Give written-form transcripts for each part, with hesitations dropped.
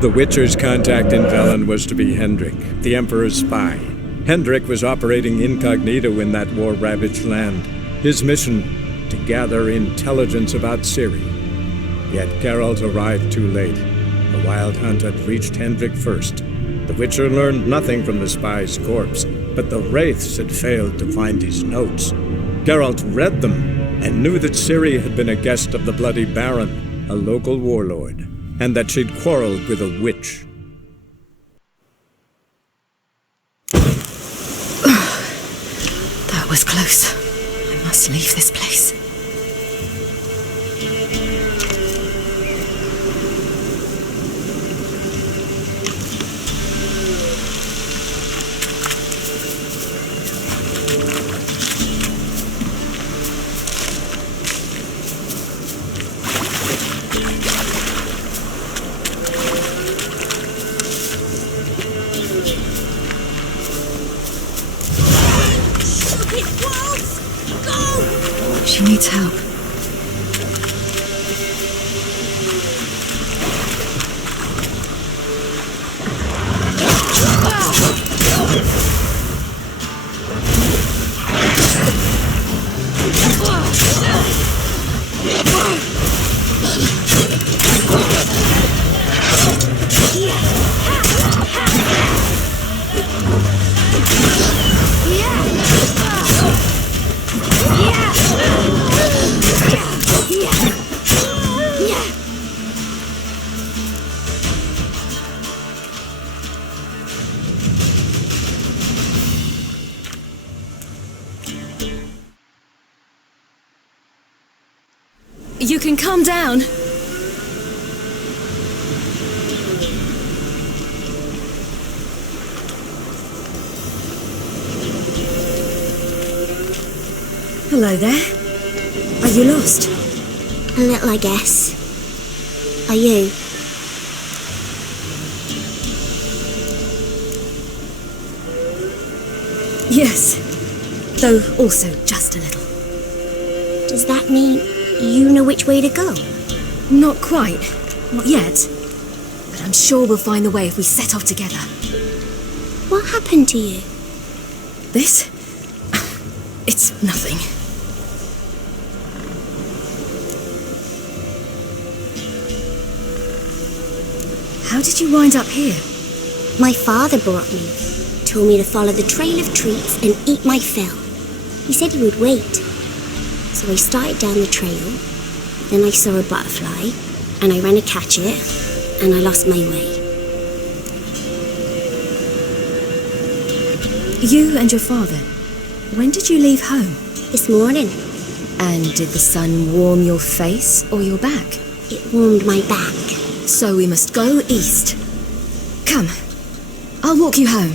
The Witcher's contact in Velen was to be Hendrik, the Emperor's spy. Hendrik was operating incognito in that war-ravaged land. His mission, to gather intelligence about Ciri. Yet Geralt arrived too late. The Wild Hunt had reached Hendrik first. The Witcher learned nothing from the spy's corpse, but the Wraiths had failed to find his notes. Geralt read them and knew that Ciri had been a guest of the Bloody Baron, a local warlord, and that she'd quarreled with a witch. That was close. I must leave this place. She needs help. You can calm down. Hello there. Are you lost? A little, I guess. Are you? Yes. Though also just a little. Does that mean you know which way to go? Not quite. Not yet. But I'm sure we'll find the way if we set off together. What happened to you? This? It's nothing. How did you wind up here? My father brought me. Told me to follow the trail of treats and eat my fill. He said he would wait. So I started down the trail. Then I saw a butterfly, and I ran to catch it, and I lost my way. You and your father, when did you leave home? This morning. And did the sun warm your face or your back? It warmed my back. So we must go east. Come, I'll walk you home.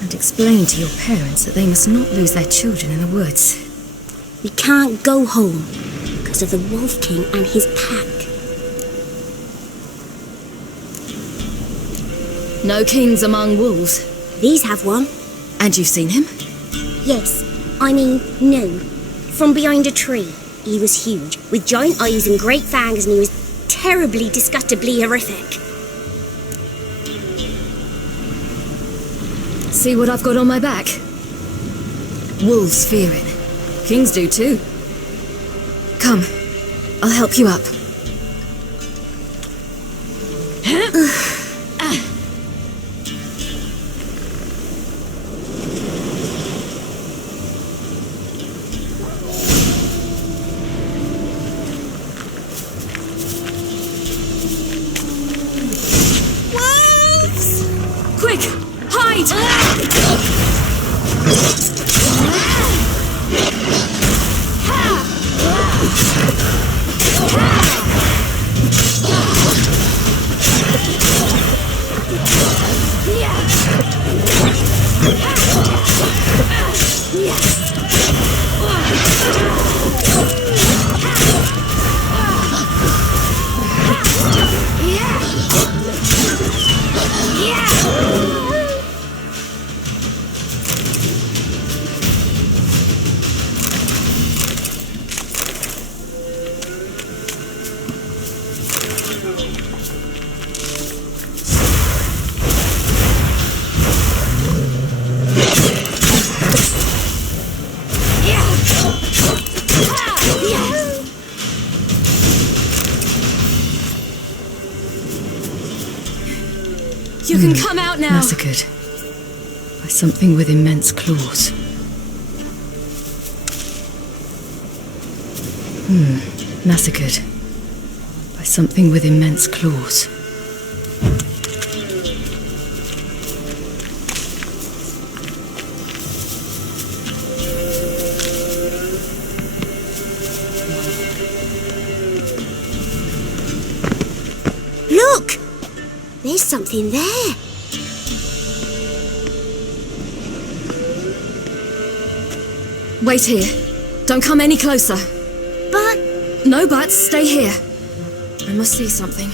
And explain to your parents that they must not lose their children in the woods. We can't go home because of the Wolf King and his pack. No kings among wolves. These have one. And you've seen him? Yes. I mean, no. From behind a tree. He was huge, with giant eyes and great fangs, and he was terribly, disgustingly horrific. See what I've got on my back? Wolves fear it. Kings do too. Come, I'll help you up. Wolves! Quick, hide! You can come out now. Massacred by something with immense claws. Massacred by something with immense claws. Look! There's something there. Wait here. Don't come any closer. But No buts, stay here. I must see something.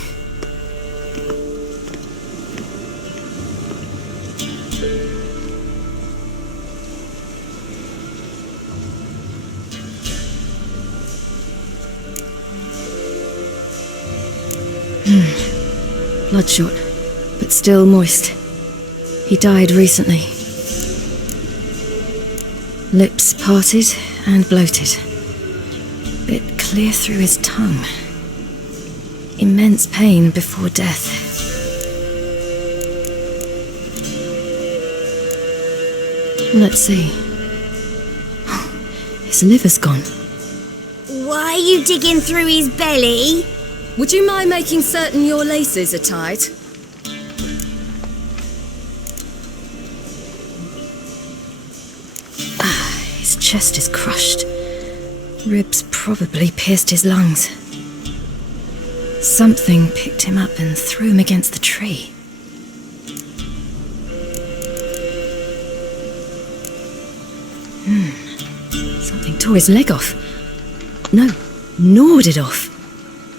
Bloodshot, but still moist. He died recently. Lips parted and bloated. Bit clear through his tongue. Immense pain before death. Let's see. His liver's gone. why are you digging through his belly? Would you mind making certain your laces are tied? His chest is crushed. Ribs probably pierced his lungs. Something picked him up and threw him against the tree. Something tore his leg off. No, gnawed it off.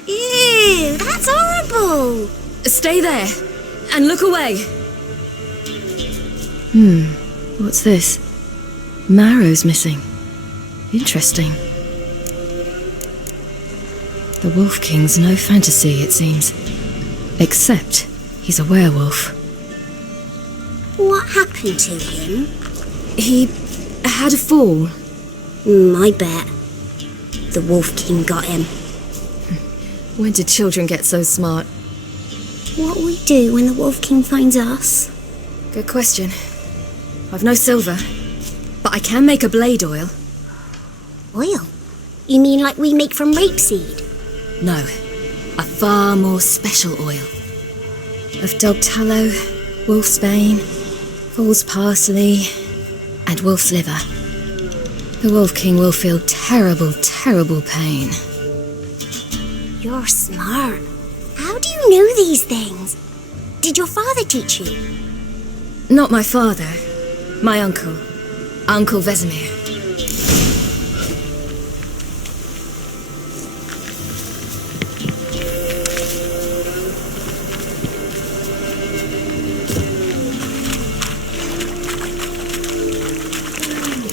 Ew, that's horrible. Stay there and look away. What's this? Marrow's missing. Interesting. The Wolf King's no fantasy, it seems. Except he's a werewolf. What happened to him? He had a fall. I bet. The Wolf King got him. When did children get so smart? What will we do when the Wolf King finds us? Good question. I've no silver, but I can make a blade oil. Oil? You mean like we make from rapeseed? No, a far more special oil. Of dog tallow, wolf's bane, fool's parsley, and wolf's liver. The Wolf King will feel terrible, terrible pain. You're smart. How do you know these things? Did your father teach you? Not my father, my uncle, Uncle Vesemir.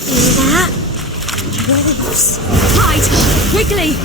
Hear that? Wolves. Hide! Quickly!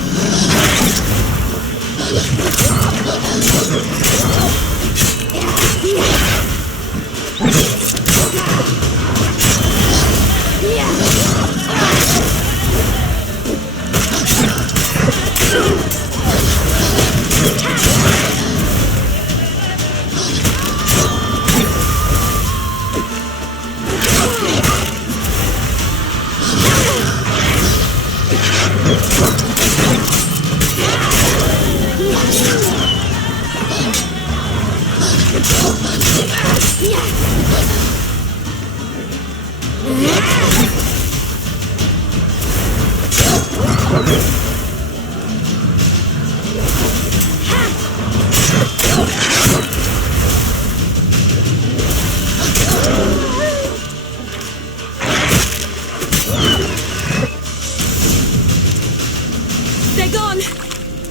They're gone!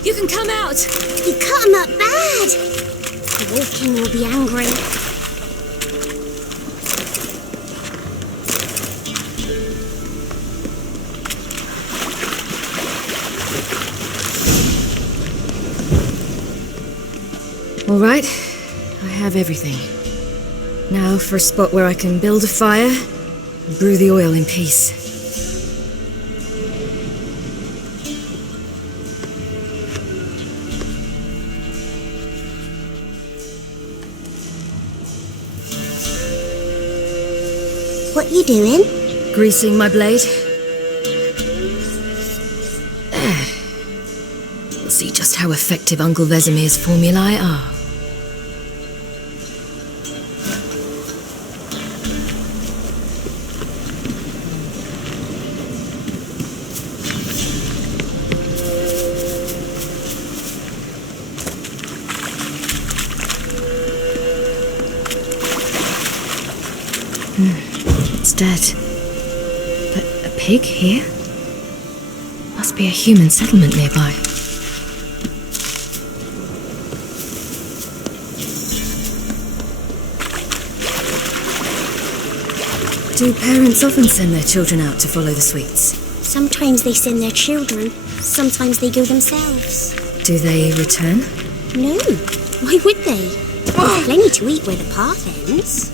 You can come out! You cut him up bad. The Wolf King will be angry. All right, I have everything. Now for a spot where I can build a fire and brew the oil in peace. What you doing? Greasing my blade. We'll see just how effective Uncle Vesemir's formulae are. It's dead. But a pig here? Must be a human settlement nearby. Do parents often send their children out to follow the sweets? Sometimes they send their children, sometimes they go themselves. Do they return? No, why would they? There's plenty to eat where the path ends.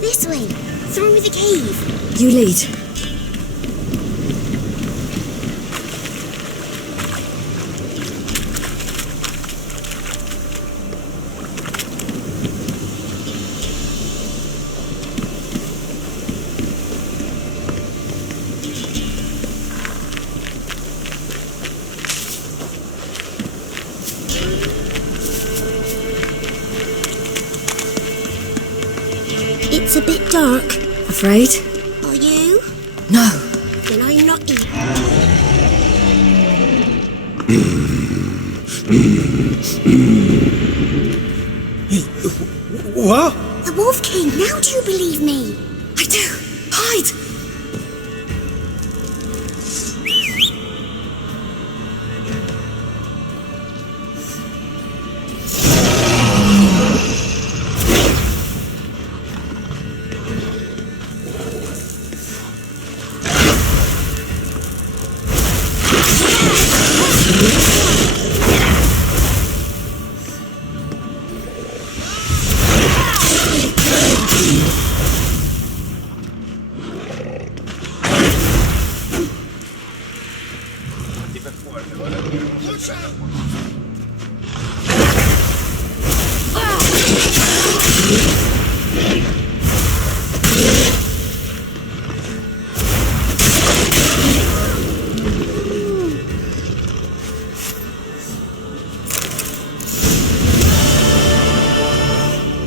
This way, through the cave. You lead. It's a bit dark. Afraid? Are you? No. Then I'm not eating. What? The Wolf King, now do you believe me? I do. Hide!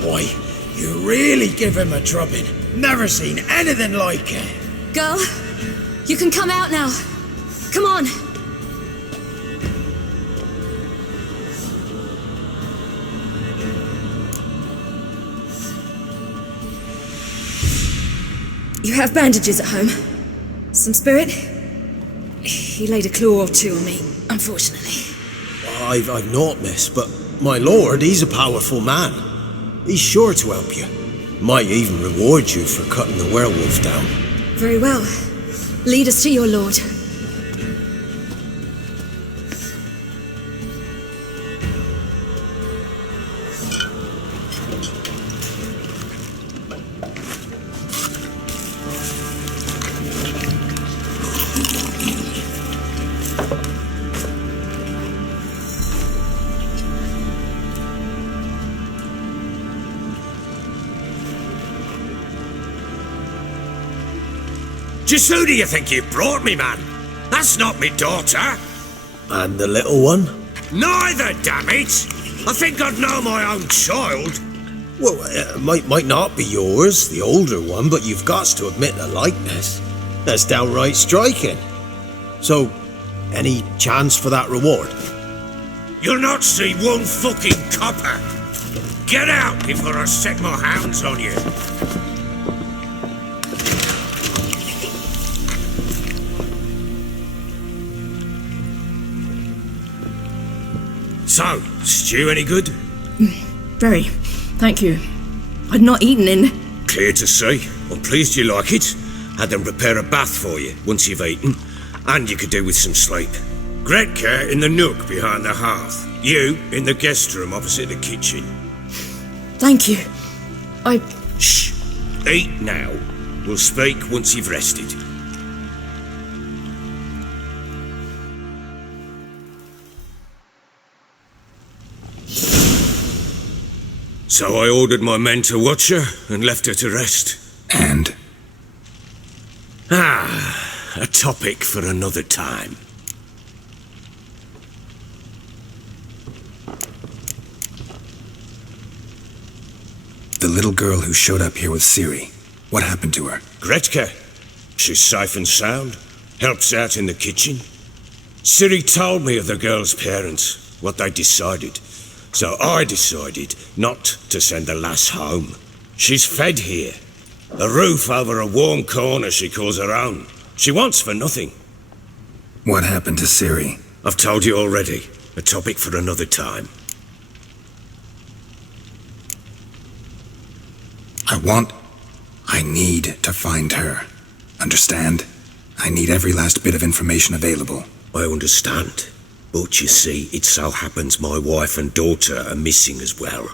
Boy, you really give him a drubbing. Never seen anything like it. Girl, you can come out now. Come on. You have bandages at home? Some spirit? He laid a claw or two on me, unfortunately. I've not, miss, but my lord, he's a powerful man. He's sure to help you. Might even reward you for cutting the werewolf down. Very well. Lead us to your lord. Just who do you think you brought me, man? That's not me daughter. And the little one? Neither, damn it! I think I'd know my own child. Well, it might not be yours, the older one, but you've got to admit the likeness. That's downright striking. So, any chance for that reward? You'll not see one fucking copper. Get out before I set my hounds on you. So, stew any good? Very. Thank you. I'd not eaten in... Clear to see. I'm pleased you like it. Had them prepare a bath for you once you've eaten, and you could do with some sleep. Gretka in the nook behind the hearth. You in the guest room opposite the kitchen. Thank you. Shh. Eat now. We'll speak once you've rested. So I ordered my men to watch her and left her to rest. And? A topic for another time. The little girl who showed up here with Ciri. What happened to her? Gretka. She's safe and sound. Helps out in the kitchen. Ciri told me of the girl's parents, what they decided. So I decided not to send the lass home. She's fed here. A roof over a warm corner she calls her own. She wants for nothing. What happened to Ciri? I've told you already. A topic for another time. I need to find her. Understand? I need every last bit of information available. I understand. But you see, it so happens my wife and daughter are missing as well.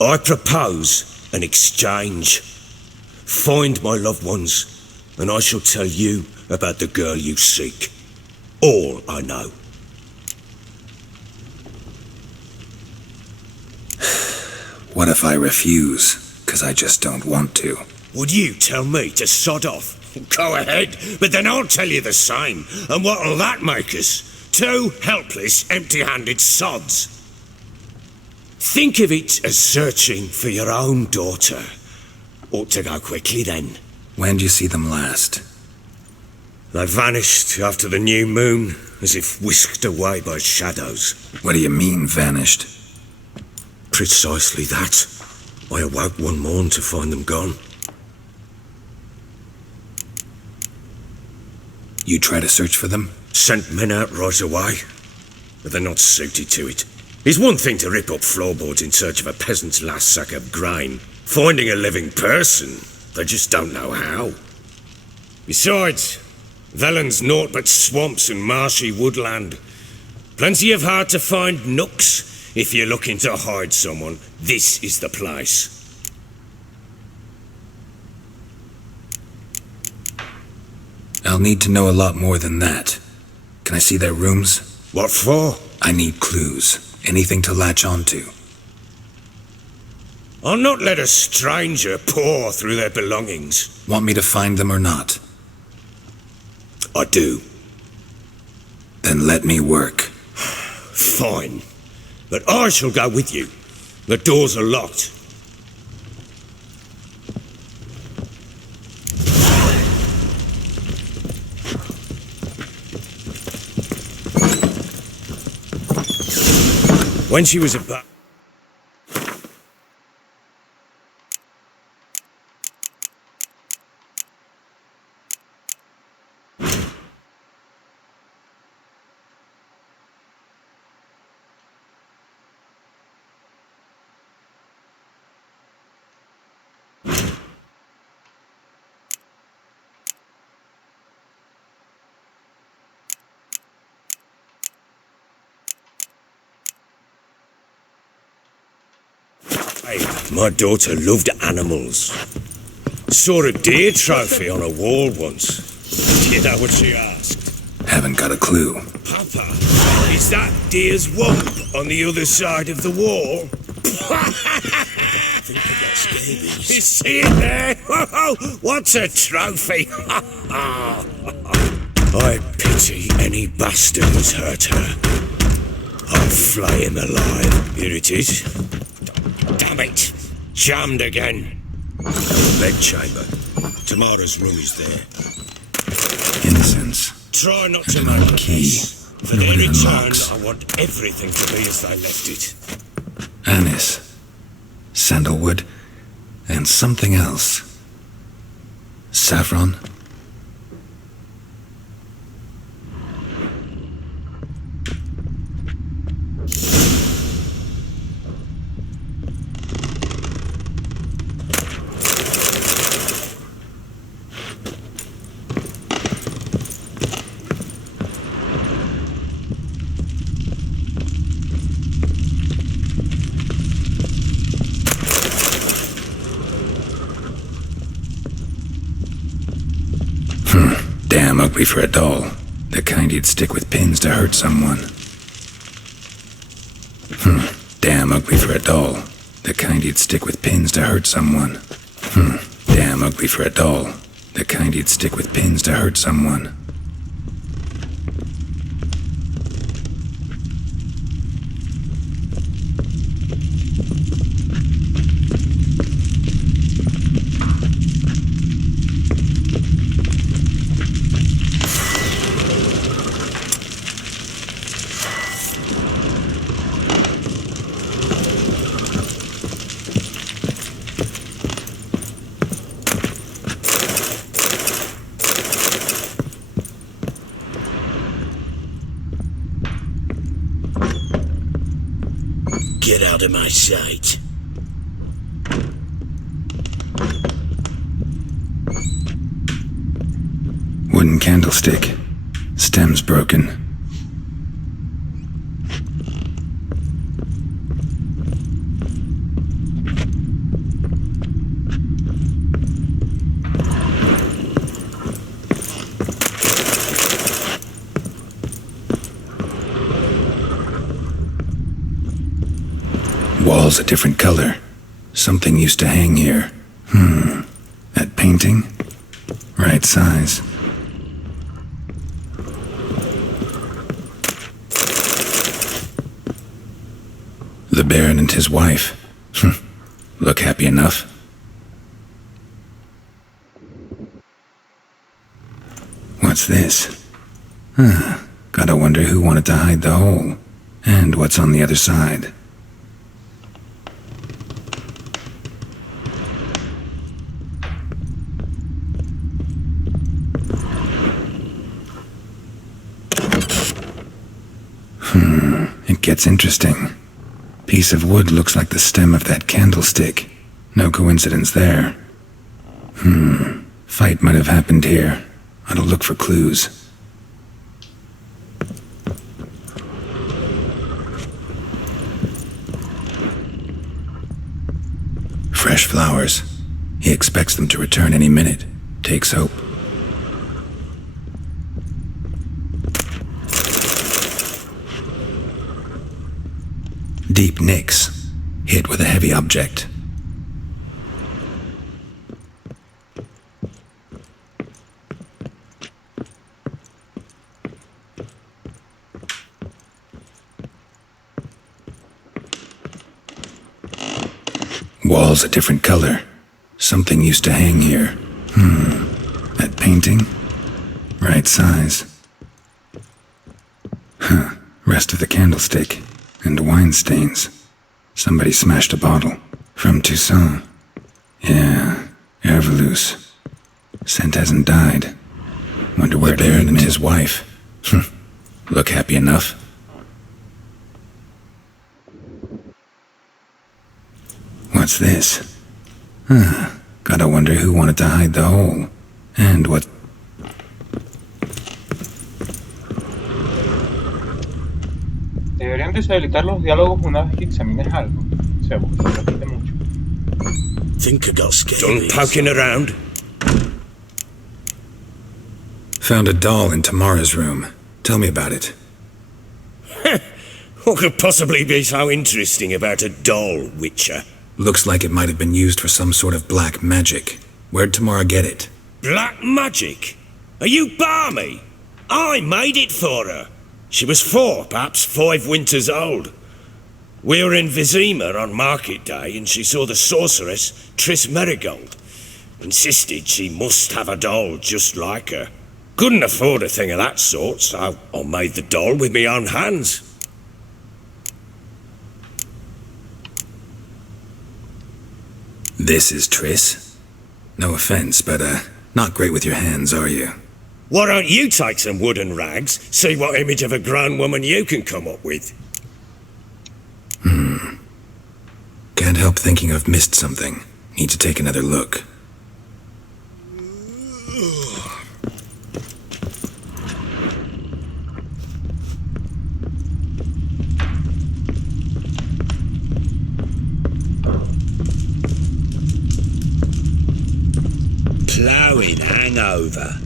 I propose an exchange. Find my loved ones, and I shall tell you about the girl you seek. All I know. What if I refuse? 'Cause I just don't want to. Would you tell me to sod off? Go ahead, but then I'll tell you the same. And what'll that make us? Two helpless, empty-handed sods. Think of it as searching for your own daughter. Ought to go quickly then. When did you see them last? They vanished after the new moon, as if whisked away by shadows. What do you mean, vanished? Precisely that. I awoke one morn to find them gone. You try to search for them? Sent men out right away, but they're not suited to it. It's one thing to rip up floorboards in search of a peasant's last sack of grain. Finding a living person, they just don't know how. Besides, Velen's naught but swamps and marshy woodland. Plenty of hard-to-find nooks. If you're looking to hide someone, this is the place. I'll need to know a lot more than that. Can I see their rooms? What for? I need clues. Anything to latch onto. I'll not let a stranger pore through their belongings. Want me to find them or not? I do. Then let me work. Fine. But I shall go with you. The doors are locked. When she was about... My daughter loved animals. Saw a deer trophy on a wall once. Do you know what she asked? Haven't got a clue. Papa, is that deer's wump on the other side of the wall? You see it there? What's a trophy? I pity any bastard who's hurt her. I'll flay him alive. Here it is. Damn it! Jammed again. Bed chamber. Tamara's room is there. Incense. Try not There's to an make old a key. mess. For Wonder their what it return, unlocks. I want everything to be as they left it. Anise. Sandalwood. And something else. Saffron. Damn ugly for a doll. The kind you'd stick with pins to hurt someone. Damn ugly for a doll. The kind you'd stick with pins to hurt someone. Damn ugly for a doll. The kind you'd stick with pins to hurt someone. Get out of my sight. Wooden candlestick. Stem's broken. Wall's a different color. Something used to hang here. That painting? Right size. The Baron and his wife. Look happy enough. What's this? Gotta wonder who wanted to hide the hole. And what's on the other side. It gets interesting. Piece of wood looks like the stem of that candlestick. No coincidence there. Fight might have happened here. Ought to look for clues. Fresh flowers. He expects them to return any minute. Takes hope. Deep nicks, hit with a heavy object. Wall's a different color. Something used to hang here. That painting? Right size. Rest of the candlestick. And wine stains. Somebody smashed a bottle. From Toussaint. Yeah, Herveloos. Scent hasn't died. Wonder where the Baron and his wife. Look happy enough. What's this? Gotta wonder who wanted to hide the hole. And what... Deberían deshabilitar los diálogos una vez que examines algo. O sea, porque se repite mucho. Think I got scared. Done poking around? Found a doll in Tamara's room. Tell me about it. What could possibly be so interesting about a doll, Witcher? Looks like it might have been used for some sort of black magic. Where'd Tamara get it? Black magic? Are you balmy? I made it for her. She was 4, perhaps 5 winters old. We were in Vizima on market day and she saw the sorceress, Triss Merigold. Insisted she must have a doll just like her. Couldn't afford a thing of that sort, so I made the doll with my own hands. This is Triss? No offense, but, not great with your hands, are you? Why don't you take some wooden rags, see what image of a grown woman you can come up with? Can't help thinking I've missed something. Need to take another look. Ploughing hangover.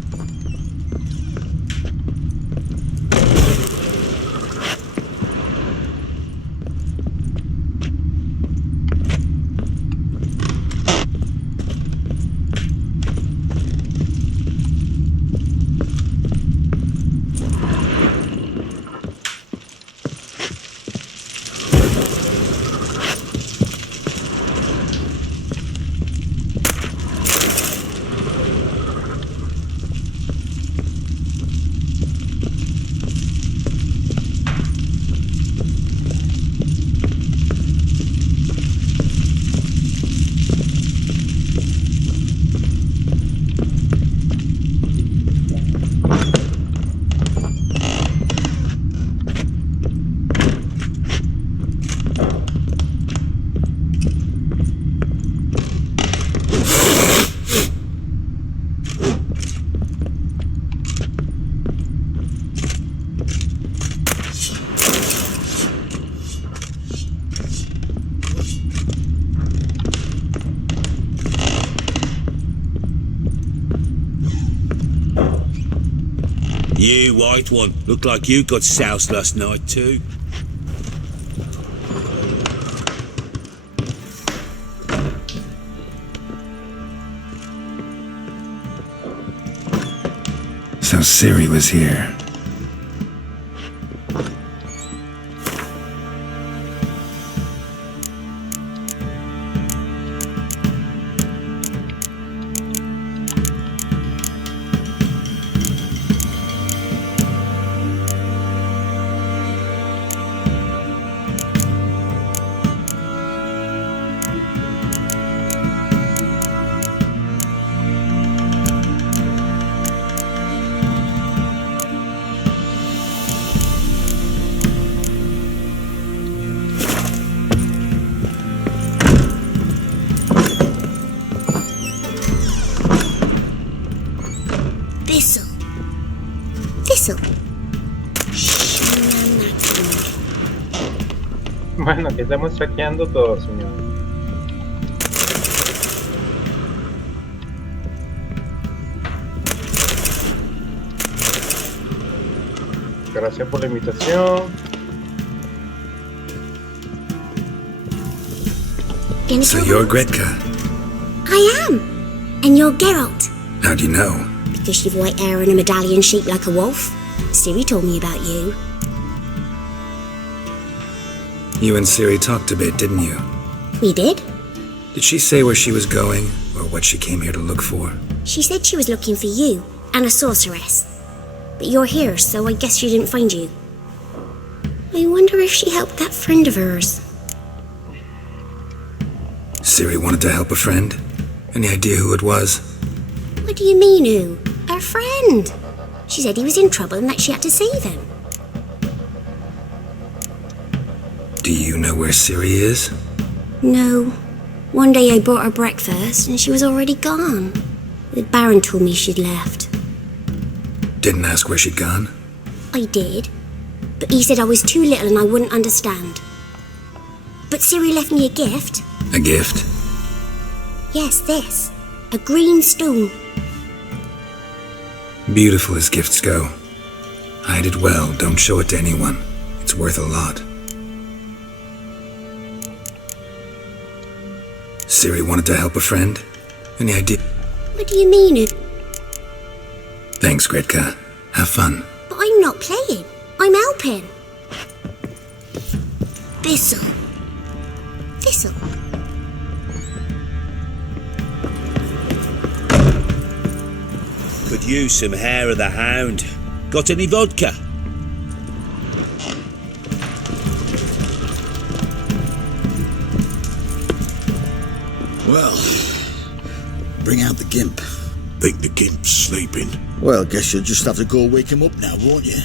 You, white one, look like you got soused last night too. So Ciri was here. Thistle. Bueno, aquí estamos traqueando todo, señor. Gracias por la invitación. So you're Gretka. I am. And you're Geralt. How do you know? Because you've white hair and a medallion shaped like a wolf. Ciri told me about you. You and Ciri talked a bit, didn't you? We did. Did she say where she was going, or what she came here to look for? She said she was looking for you and a sorceress. But you're here, so I guess she didn't find you. I wonder if she helped that friend of hers. Ciri wanted to help a friend? Any idea who it was? What do you mean, who? Her friend. She said he was in trouble and that she had to save him. Do you know where Ciri is? No. One day I brought her breakfast and she was already gone. The Baron told me she'd left. Didn't ask where she'd gone? I did. But he said I was too little and I wouldn't understand. But Ciri left me a gift. A gift? Yes, this. A green stone. Beautiful as gifts go. Hide it well, don't show it to anyone. It's worth a lot. Ciri wanted to help a friend? Any idea? What do you mean? Thanks, Gretka. Have fun. But I'm not playing. I'm helping. Thistle. Thistle. Could use some hair of the hound. Got any vodka? Well, bring out the gimp. Think the gimp's sleeping? Well, guess you'll just have to go wake him up now, won't you?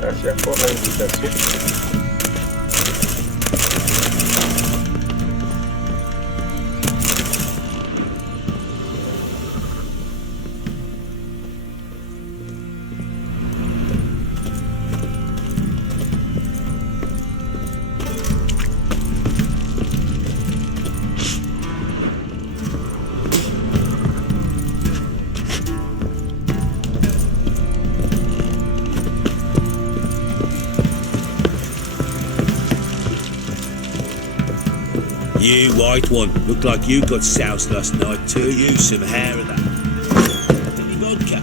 Gracias por la invitación. You, white one, look like you got soused last night too. Use some hair of that. Any vodka?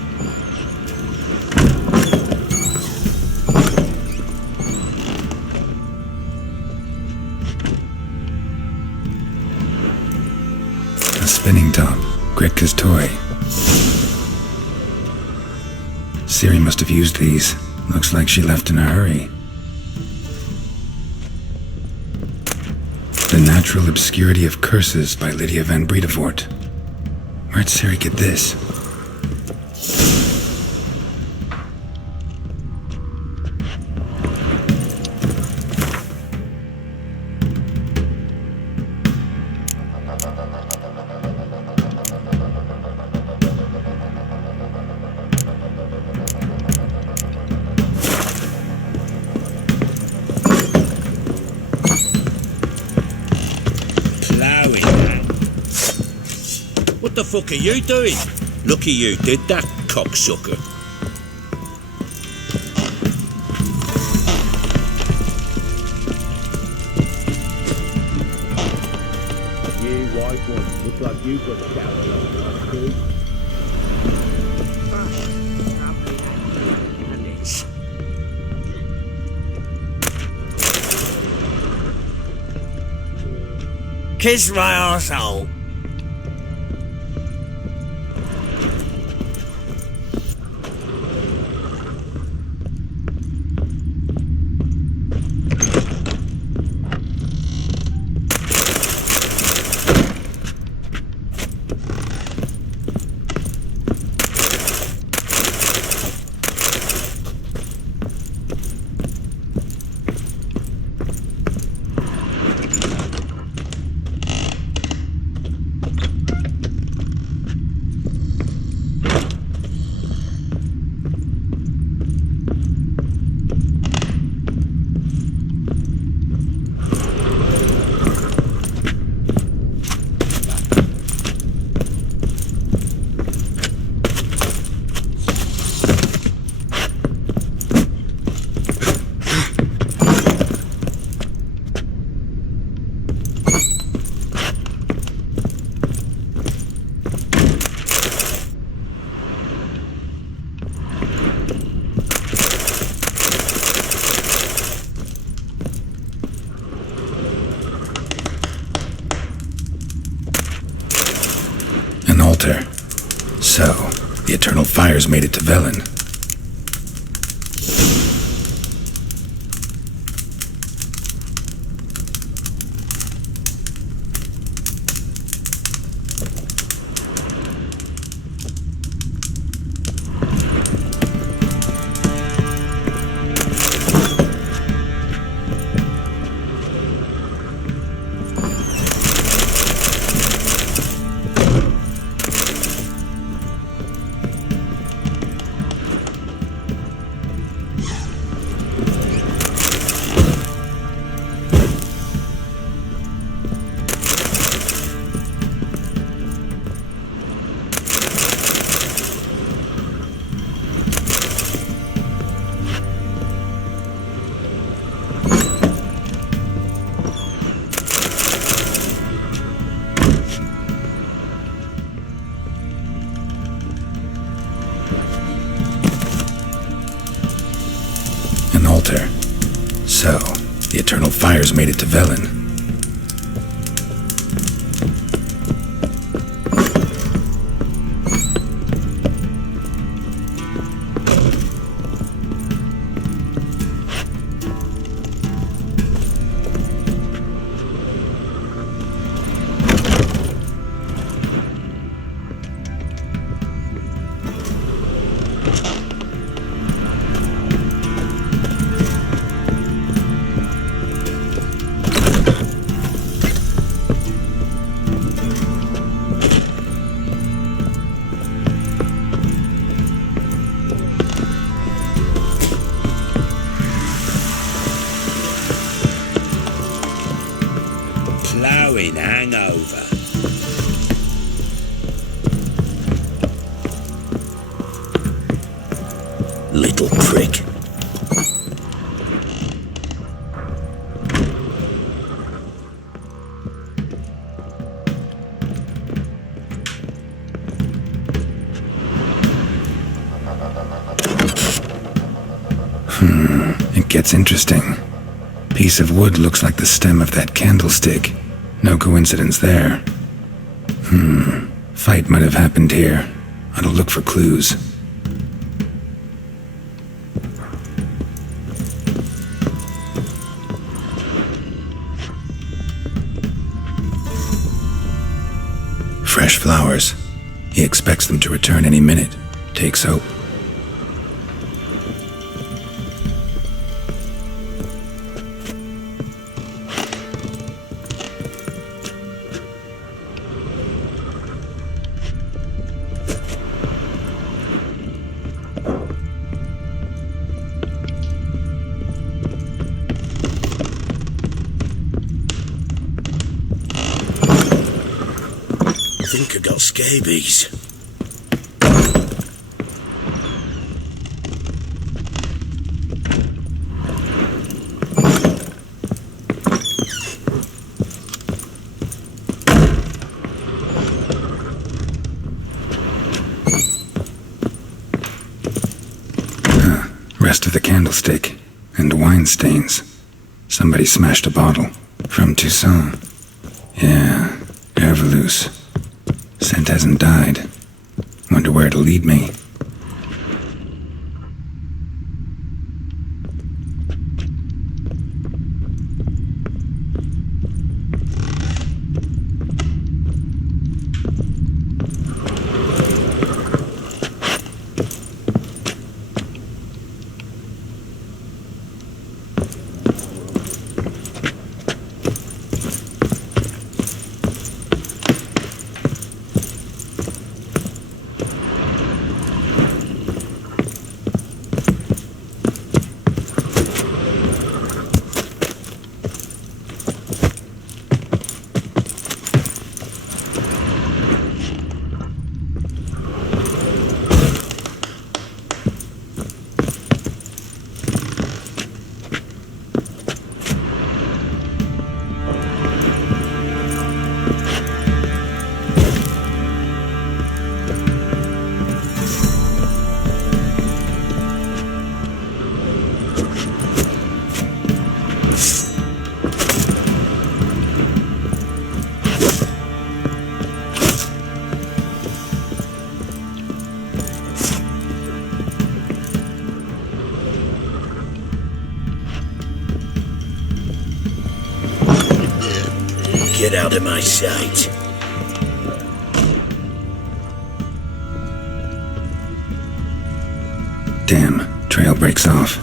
A spinning top. Gretka's toy. Ciri must have used these. Looks like she left in a hurry. Natural Obscurity of Curses by Lydia van Bredevoort. Where'd Ciri get this? What the fuck are you doing? Lucky you did that, cocksucker. You white one, look like you've got a gallows up too. Kiss my arsehole. So, the Eternal Fires made it to Velen. So, the Eternal Fires made it to Velen. Ploughing hangover. Little prick. It gets interesting. Piece of wood looks like the stem of that candlestick. No coincidence there. Fight might have happened here. Ought to look for clues. fresh flowers. He expects them to return any minute. Takes hope. I think I got scabies. Rest of the candlestick. And wine stains. Somebody smashed a bottle. From Toussaint. Yeah, Herveloos. Scent hasn't died. Wonder where it'll lead me. Get out of my sight. Damn, trail breaks off.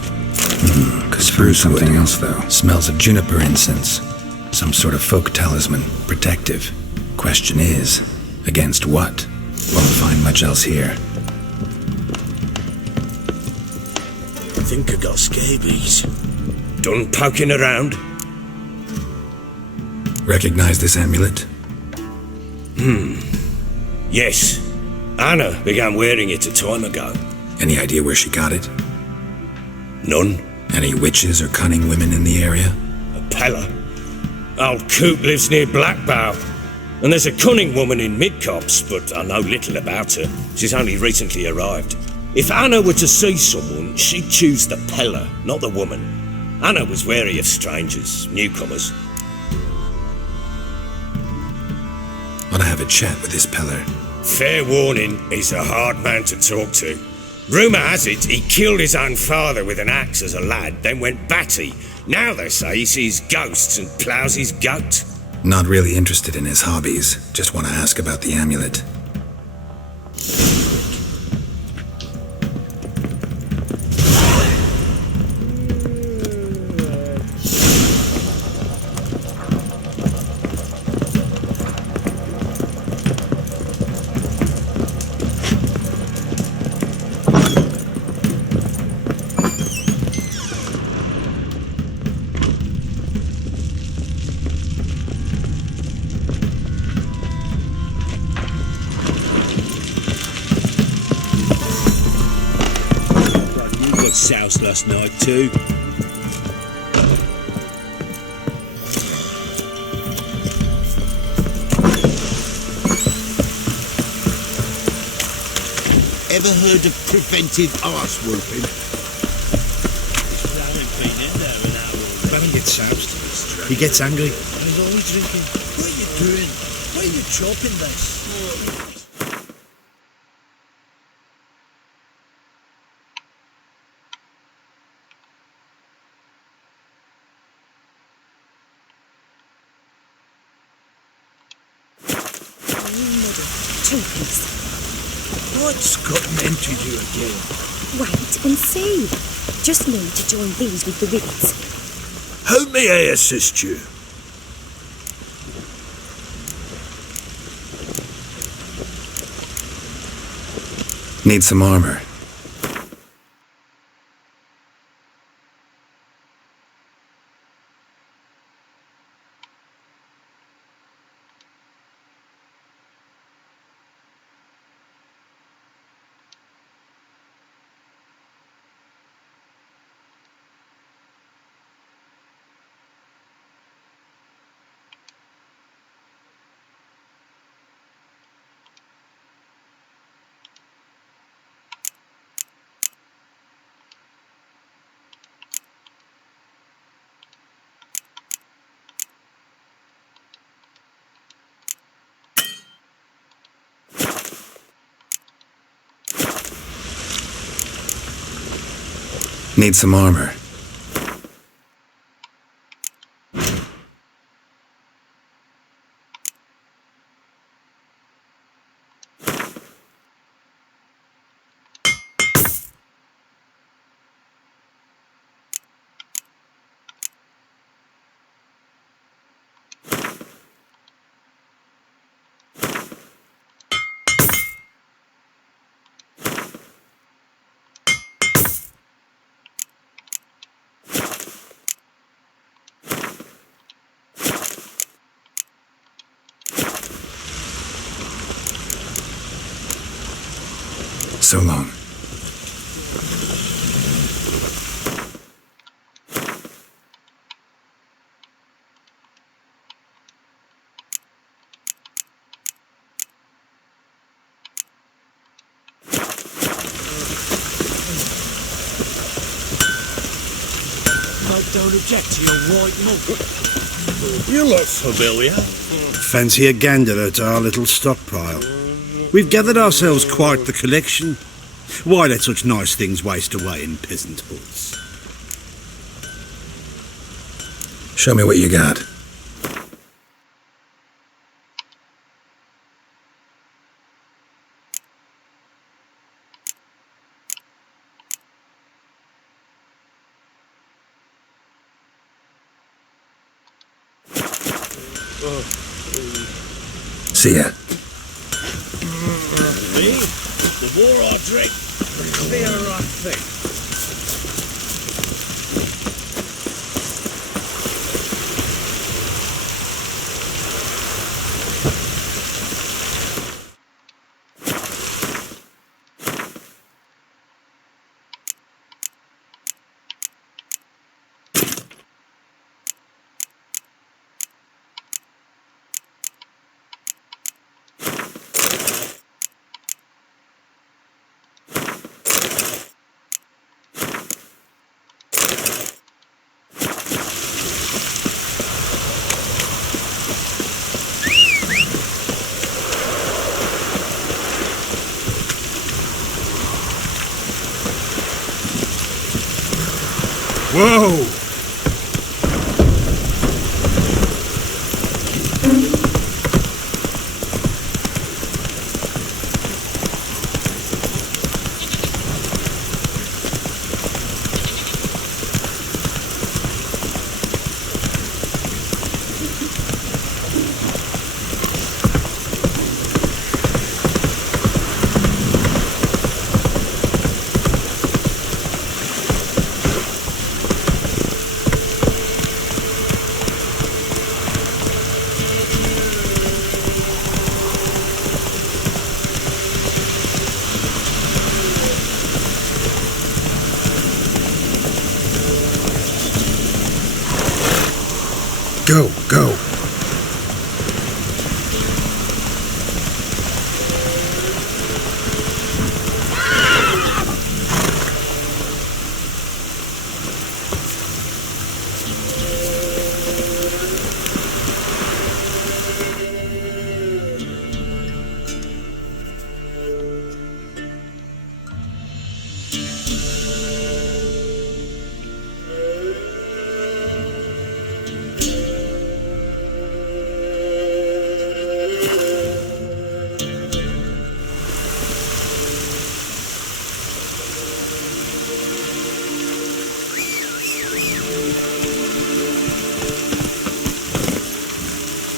Could screw something else, though. Smells of juniper incense. Some sort of folk talisman. Protective. Question is, against what? Won't find much else here. I think I got scabies. Done poking around? Recognize this amulet? Yes. Anna began wearing it a time ago. Any idea where she got it? None. Any witches or cunning women in the area? A Pella. Old Coop lives near Blackbow. And there's a cunning woman in Midcopse, but I know little about her. She's only recently arrived. If Anna were to see someone, she'd choose the Pella, not the woman. Anna was wary of strangers, newcomers. Want to have a chat with this Peller. Fair warning, he's a hard man to talk to. Rumour has it he killed his own father with an axe as a lad, then went batty. Now they say he sees ghosts and ploughs his goat. Not really interested in his hobbies. Just want to ask about the amulet. Soused last night too. Ever heard of preventive arse whooping? Baron gets soused. He gets angry. And he's always drinking. What are you doing? Why are you chopping this? two-piece. What's gotten into you again? Wait and see. Just need to join these with the rivets. How may I assist you? Need some armor. Need some armor. So long. Don't object to your white mug. You look familiar. Fancy a gander at our little stockpile. We've gathered ourselves quite the collection. Why let such nice things waste away in peasant hoods? Show me what you got. See ya. Me? The war I drink, the clearer I think. Whoa! Go, go.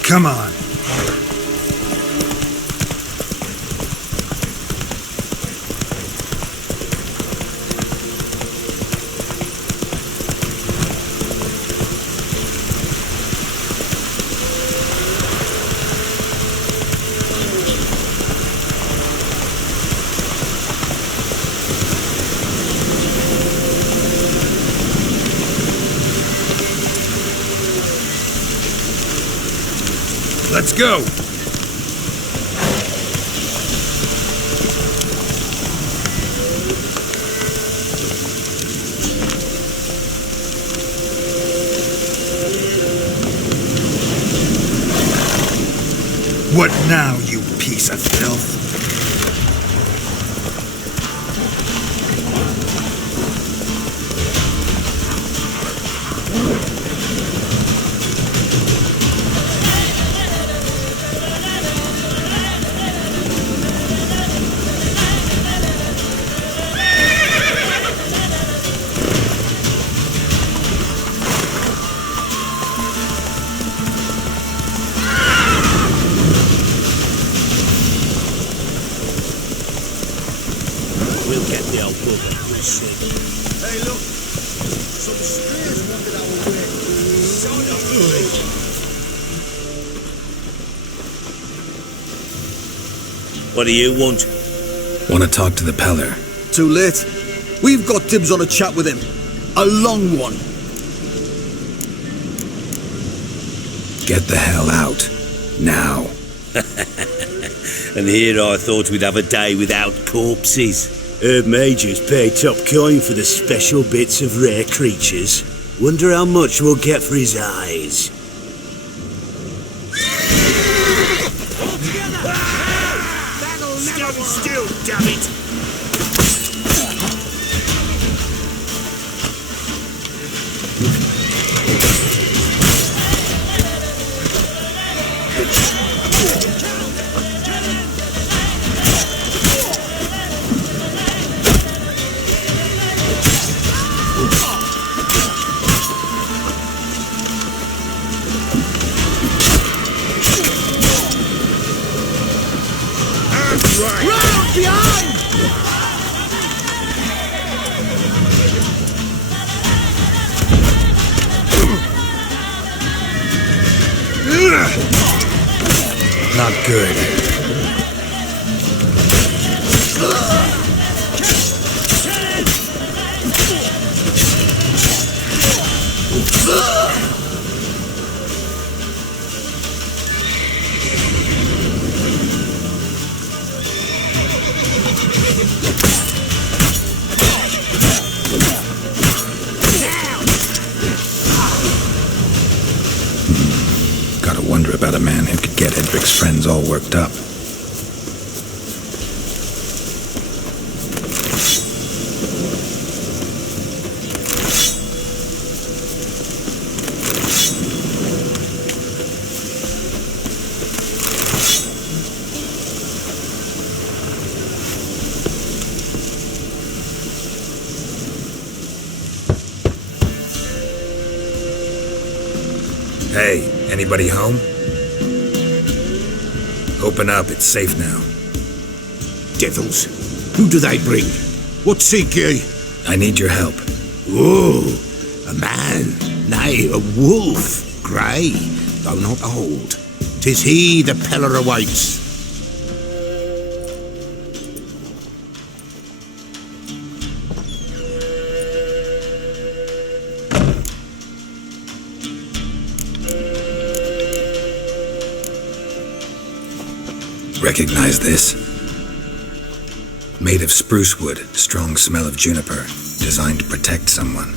Come on. Let's go! What now, you piece of filth? We'll get the old bugger, we'll see. Hey, look! Some strays wanted our way. Son of a bitch! What do you want? Want to talk to the Peller. Too late. We've got dibs on a chat with him. A long one. Get the hell out. Now. And here I thought we'd have a day without corpses. Herb Major's paid top coin for the special bits of rare creatures. Wonder how much we'll get for his eyes. Stand still, damn it! Round behind! Not good. Gotta wonder about a man who could get Hendrik's friends all worked up. Hey, anybody home? Open up, it's safe now. Devils. Who do they bring? What seek ye? I need your help. Oh, a man, nay, a wolf, grey, though not old. 'Tis he the Peller awaits. Recognize this? Made of spruce wood, strong smell of juniper, designed to protect someone.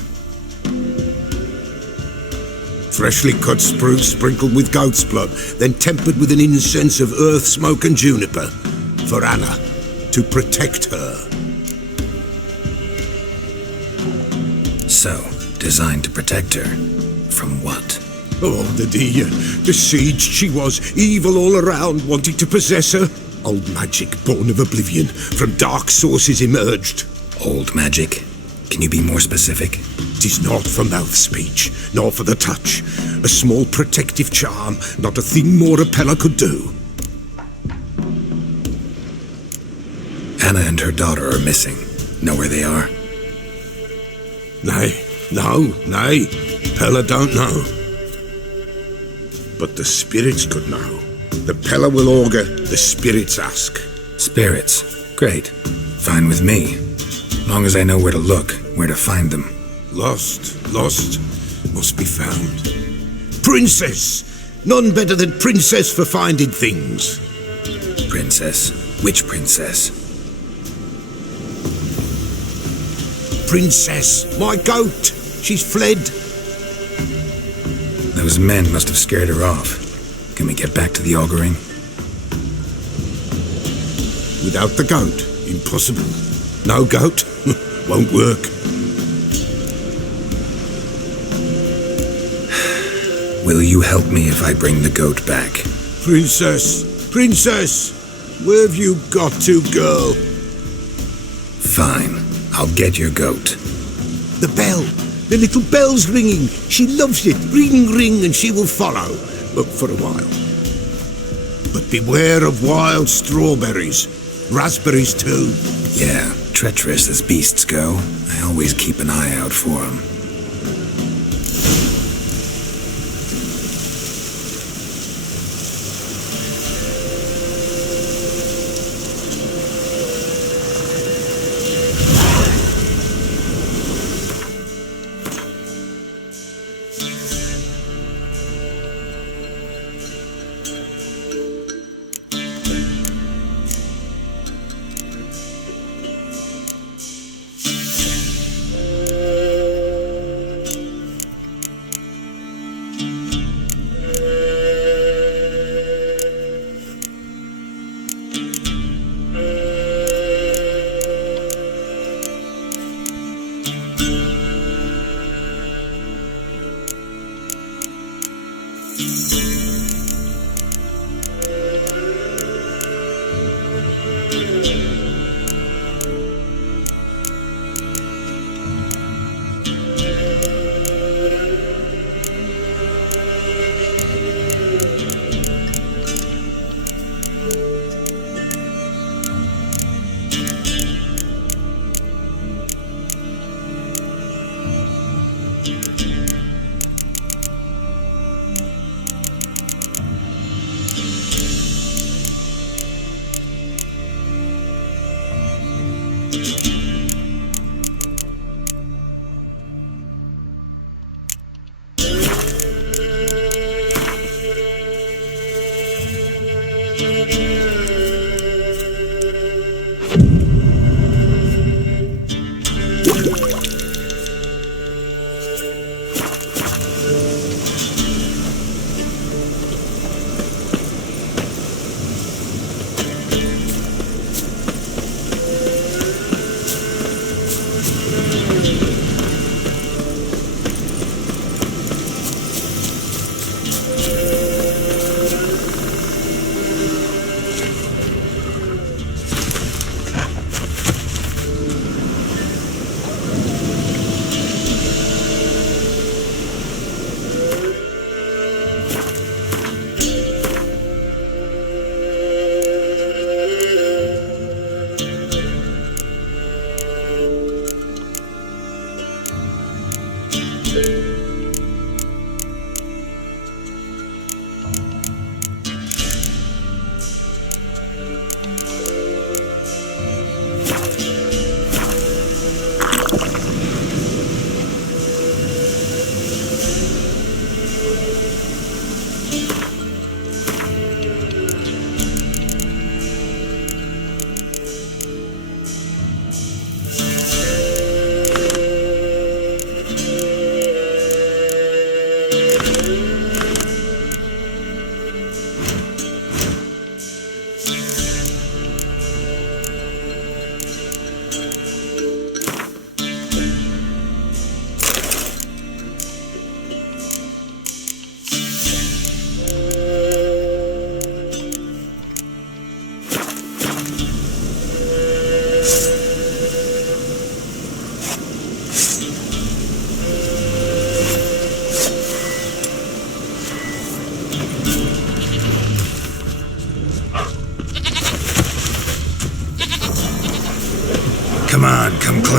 Freshly cut spruce sprinkled with goat's blood, then tempered with an incense of earth, smoke and juniper. For Anna, to protect her. So, designed to protect her. From what? Oh, the dear. Besieged she was, evil all around, wanting to possess her. Old magic, born of oblivion, from dark sources emerged. Old magic? Can you be more specific? 'Tis not for mouth speech, nor for the touch. A small protective charm, not a thing more a Pella could do. Anna and her daughter are missing. Know where they are? Nay, nay. Pella don't know. But the spirits could know. The Pella will augur, the spirits ask. Spirits. Great. Fine with me. Long as I know where to look, where to find them. Lost, must be found. Princess! None better than Princess for finding things. Princess? Which princess? Princess, my goat! She's fled. Those men must have scared her off. Can we get back to the auguring? Without the goat, impossible. No goat, won't work. Will you help me if I bring the goat back? Princess! Where have you got to, girl? Fine. I'll get your goat. The bell! The little bell's ringing. She loves it. Ring, ring, and she will follow. But for a while. But beware of wild strawberries. Raspberries, too. Yeah, treacherous as beasts go. I always keep an eye out for them.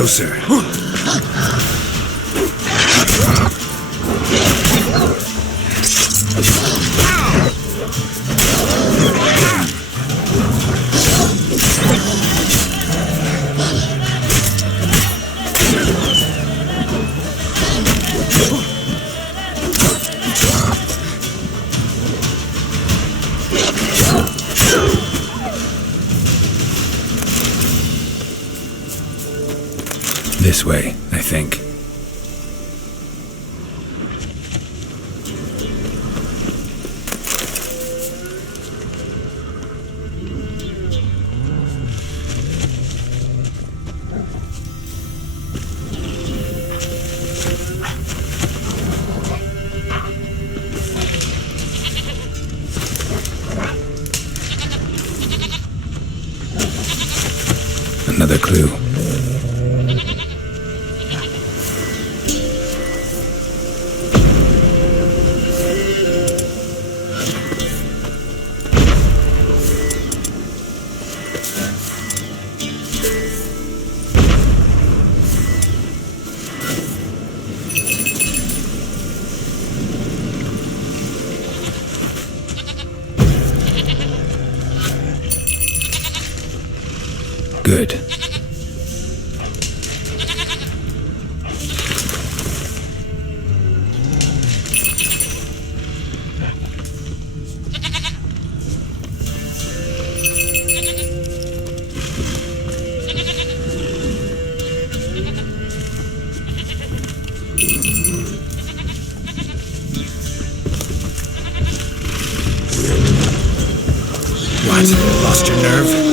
closer. This way, I think. Another clue. Good. What? Lost your nerve?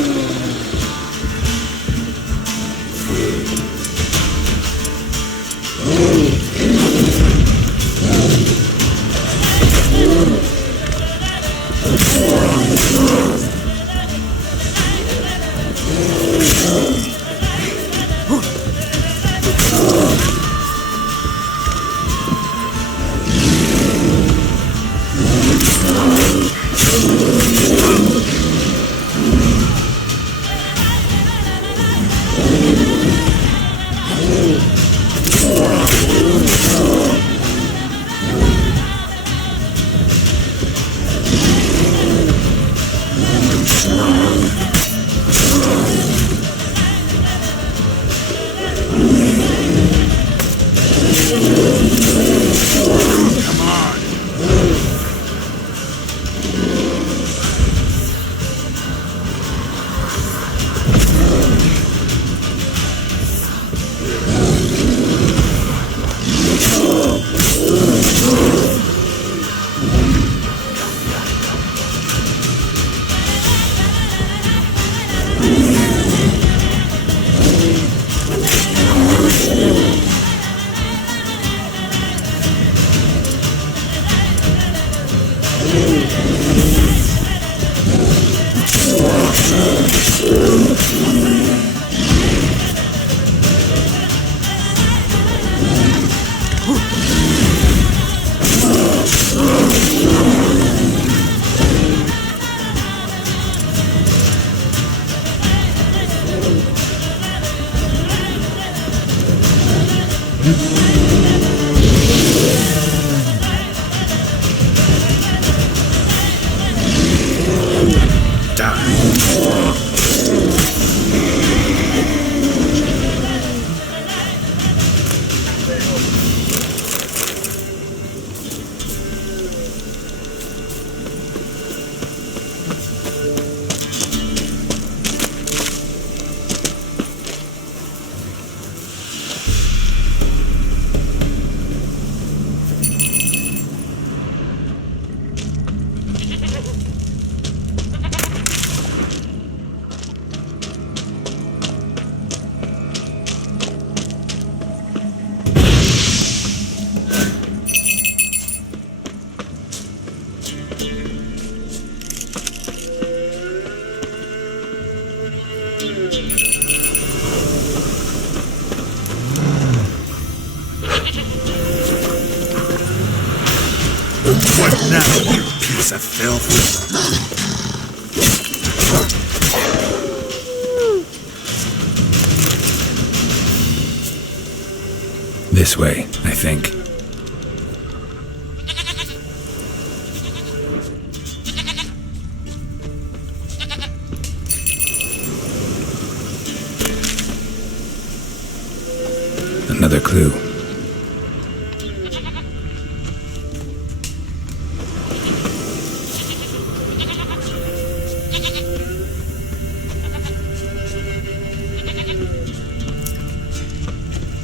What now, you piece of filth? This way, I think. Another clue.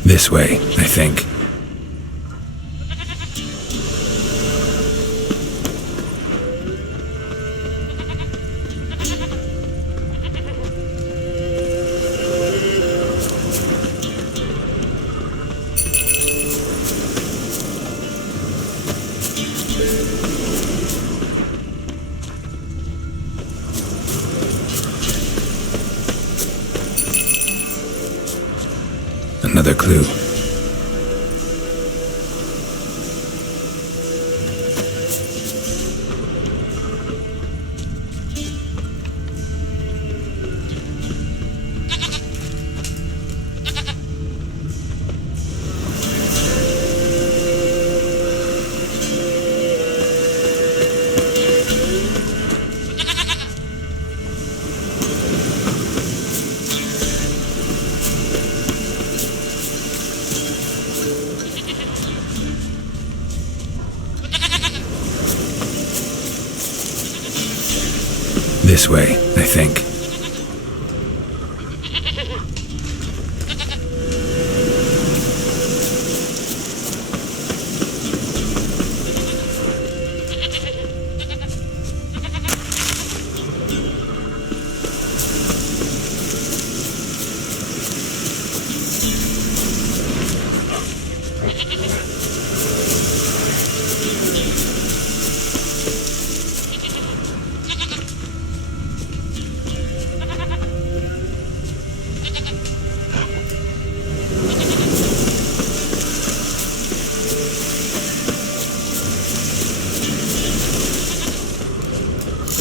This way, I think. Another clue. This way, I think.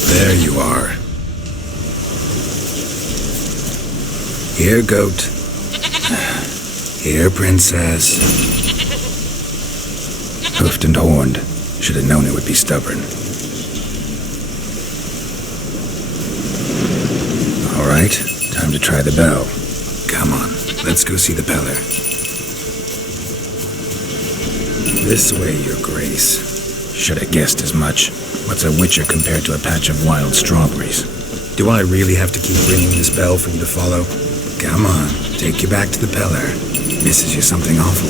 There you are. Here, goat. Here, princess. Hoofed and horned. Should have known it would be stubborn. All right, time to try the bell. Come on, let's go see the peller. This way, your grace. Should have guessed as much. What's a witcher compared to a patch of wild strawberries? Do I really have to keep ringing this bell for you to follow? Come on, take you back to the peller. Misses you something awful.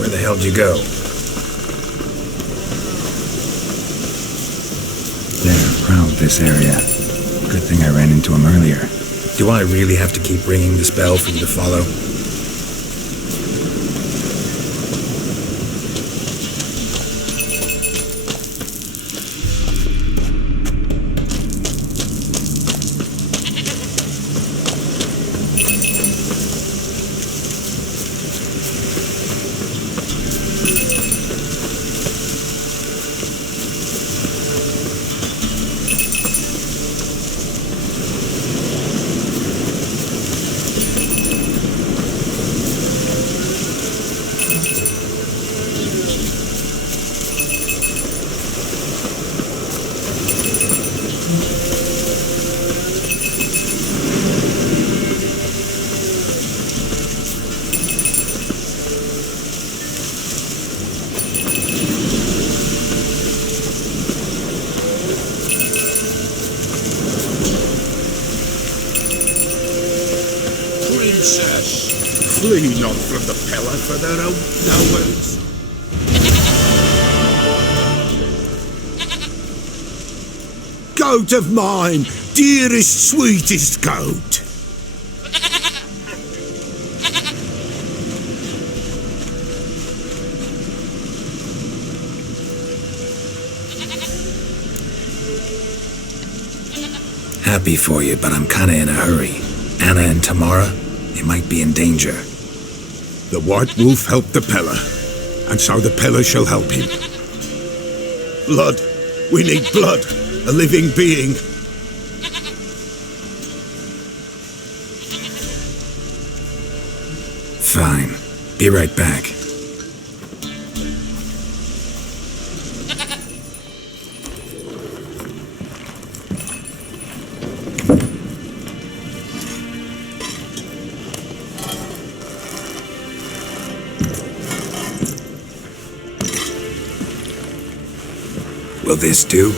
Where the hell'd you go? They're proud of this area. Good thing I ran into him earlier. Do I really have to keep ringing this bell for you to follow? Princess, flee not from the pillar for their own knowers. Goat of mine, dearest, sweetest goat. Happy for you, but I'm kinda in a hurry. Anna and Tamara, they might be in danger. The White Wolf helped the Pillar, and so the Pillar shall help him. Blood. We need blood. A living being. Fine. Be right back. Will this do?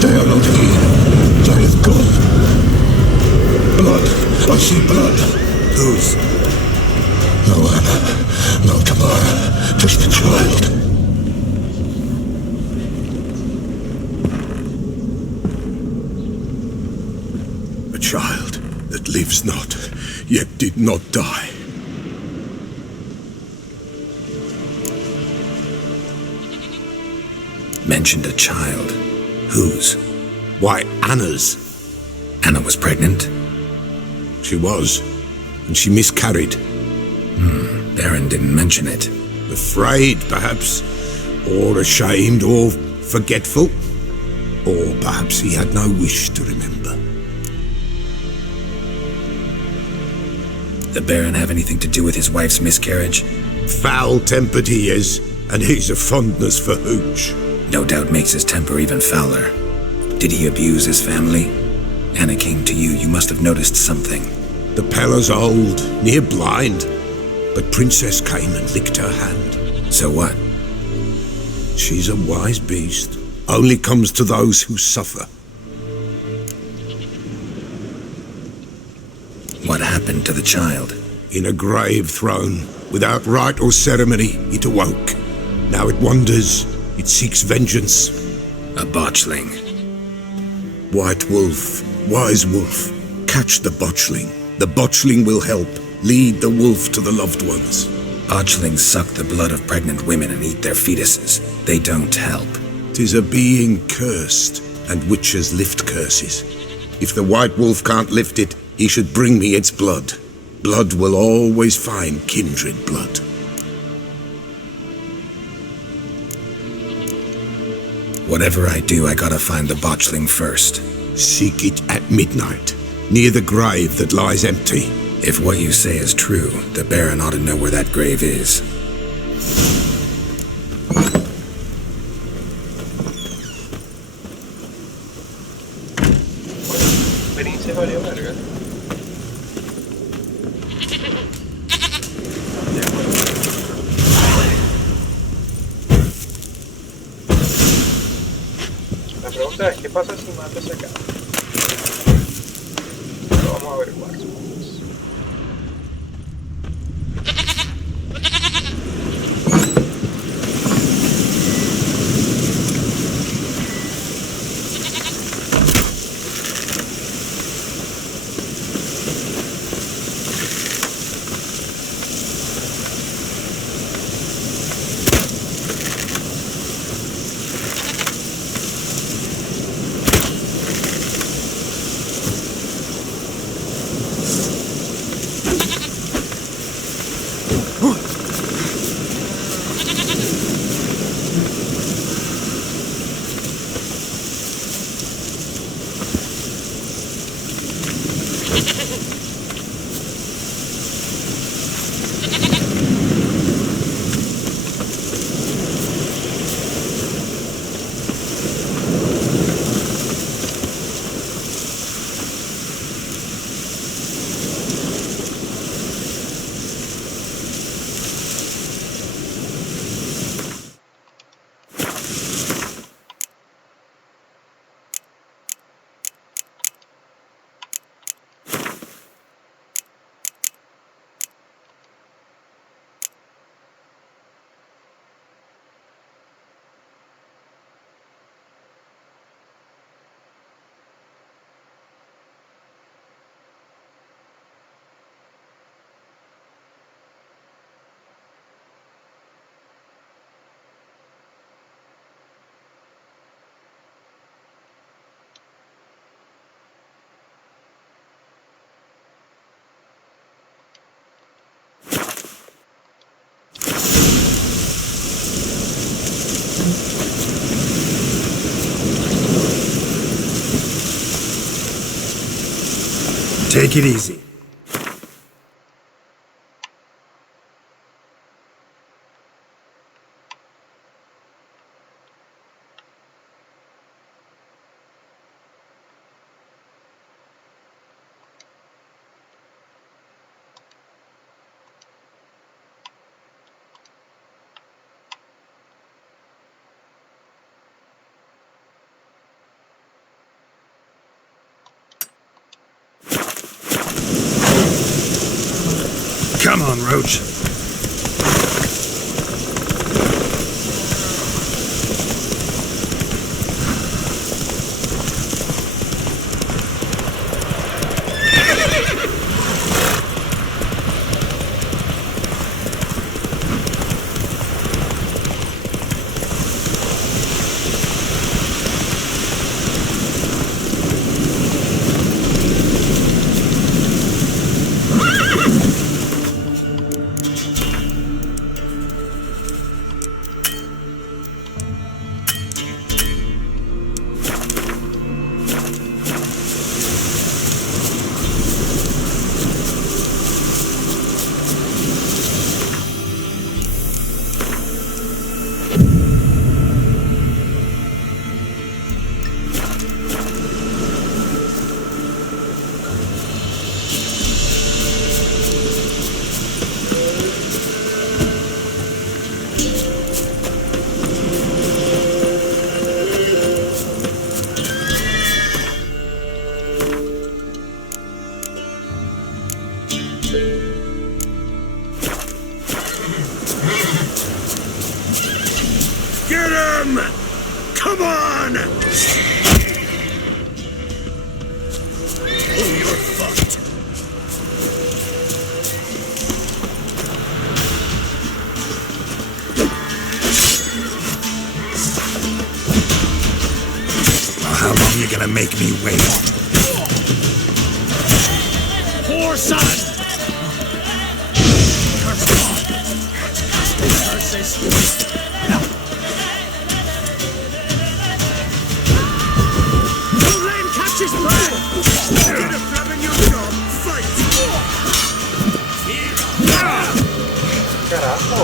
They are not here. They have gone. Blood. I see blood. Whose? No Anna. No Tamara. Just a child. A child that lives not, yet did not die. Mentioned a child. Whose? Why, Anna's. Anna was pregnant? She was, and she miscarried. Baron didn't mention it. Afraid, perhaps, or ashamed, or forgetful. Or perhaps he had no wish to remember. The Baron have anything to do with his wife's miscarriage? Foul-tempered he is, and he's a fondness for hooch. No doubt makes his temper even fouler. Did he abuse his family? Anna came to you. You must have noticed something. The Pella's old, near blind, but Princess came and licked her hand. So what? She's a wise beast. Only comes to those who suffer. What happened to the child? In a grave thrown, without rite or ceremony, it awoke. Now it wanders, it seeks vengeance. A botchling. White wolf, wise wolf, catch the botchling. The botchling will help, lead the wolf to the loved ones. Botchlings suck the blood of pregnant women and eat their fetuses. They don't help. 'Tis a being cursed, and witches lift curses. If the white wolf can't lift it, he should bring me its blood. Blood will always find kindred blood. Whatever I do, I gotta find the botchling first. Seek it at midnight, near the grave that lies empty. If what you say is true, the Baron ought to know where that grave is. Venirse valió verga. La pregunta es, ¿qué pasa si matas acá? Lo vamos a averiguar, supongo. Take it easy. Come on, Roach. Get him! Come on! Oh, you're fucked. How long are you gonna make me wait? Poor son! Don't let him catch his breath! Get a grab in your job, fight! Carajo.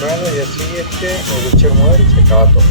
Bueno, y así es que el Witcher muere y se acaba todo.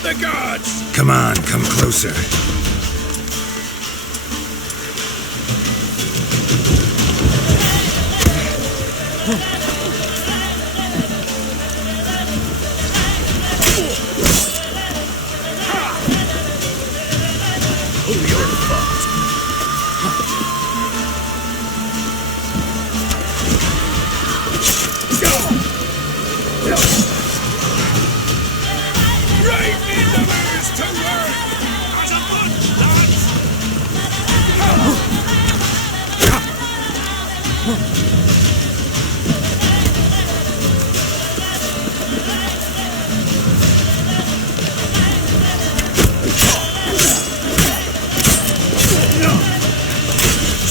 Grab the guards! Come on, come closer. Oh, you're fucked. Brave enemies to work! As a bunch, lads!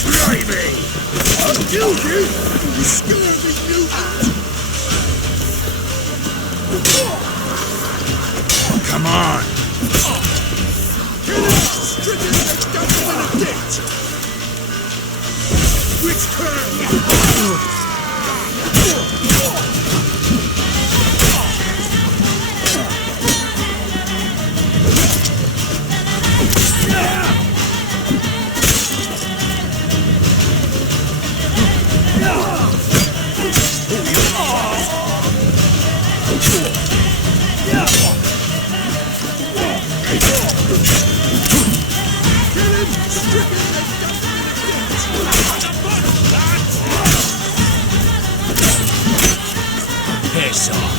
Try me! I'll kill you! You scurvy mutant! Come on! Kill him! Stricken and double in a ditch! Which turn? Piss off.